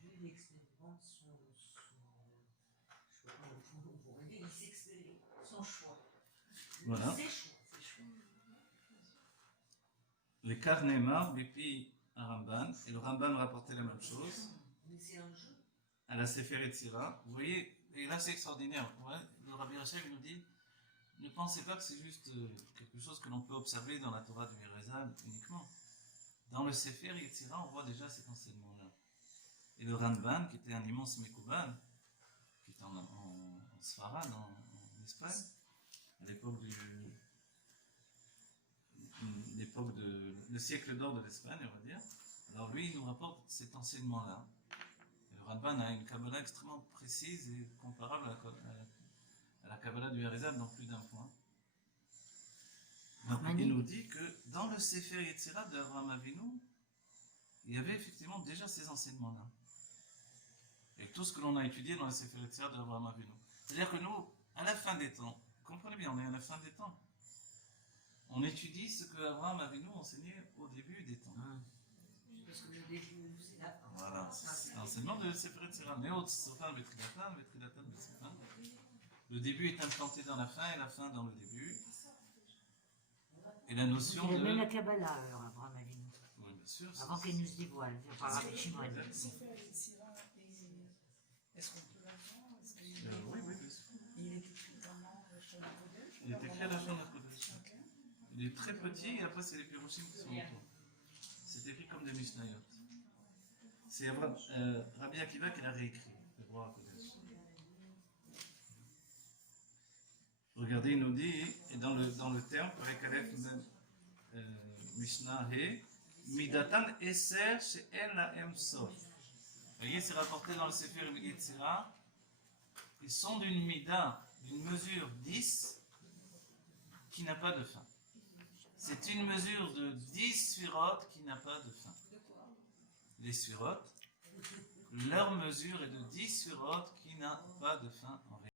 Dieu expérimente son je sais pas comment il s'exprime son choix. Voilà. Ses choix. Les Karnemar, Bipi, Aramban, et le Ramban rapportait la même chose Mais c'est un jeu. à la Sefer Yetzira. Vous voyez, et là c'est extraordinaire. Ouais, le Rabbi Rachel nous dit, ne pensez pas que c'est juste quelque chose que l'on peut observer dans la Torah du Yerizal uniquement. Dans le Sefer Yetzira, on voit déjà cet enseignement-là. Et le Ramban, qui était un immense Mekouban, qui était en Sfarad, en Espagne, à l'époque le siècle d'or de l'Espagne, on va dire. Alors lui, il nous rapporte cet enseignement-là. Et le Ramban a une Kabbalah extrêmement précise et comparable à la Kabbalah du Harizal dans plus d'un point. Donc il nous dit que dans le Sefer Yetzira d'Avraham Avinu, il y avait effectivement déjà ces enseignements-là. Et tout ce que l'on a étudié dans le Sefer Yetzira d'Avraham Avinu. C'est-à-dire que nous, à la fin des temps, comprenez bien, on est à la fin des temps. On étudie ce que Avraham Avinu enseignait au début des temps. Parce que le début, c'est la fin. Voilà, c'est l'enseignement de Sefer Yetzira. Néot, Sofan, Betridatan, Betridatan, Betsofan. Le début est implanté dans la fin et la fin dans le début. Et la notion Il a de... même la Kabbalah, alors, Abraham Avinu. Oui, bien sûr. Avant qu'elle nous se dévoile, par la chinoise. C'est fait avec Syrah et est-ce qu'on peut l'apprendre? Oui, oui, bien sûr. Il est écrit vraiment sur la Kodesh. Il est écrit à la fin de la Kodesh. Ok. Il est très petit et après c'est les Piroshim qui sont autour. C'est écrit comme des Mishnayot. C'est Rabbi Akiva qui l'a réécrit, le roi à Kodesh. Regardez, il nous dit, et dans le terme, par Ekalef, même Mishnah He, Midatan Eser She'en Lahem Sof. Vous voyez, c'est rapporté dans le Sefer Yetzira. Ils sont d'une mida, d'une mesure 10 qui n'a pas de fin. C'est une mesure de 10 sphirot qui n'a pas de fin. Les sphirot, leur mesure est de 10 sphirot qui n'a pas de fin en réalité.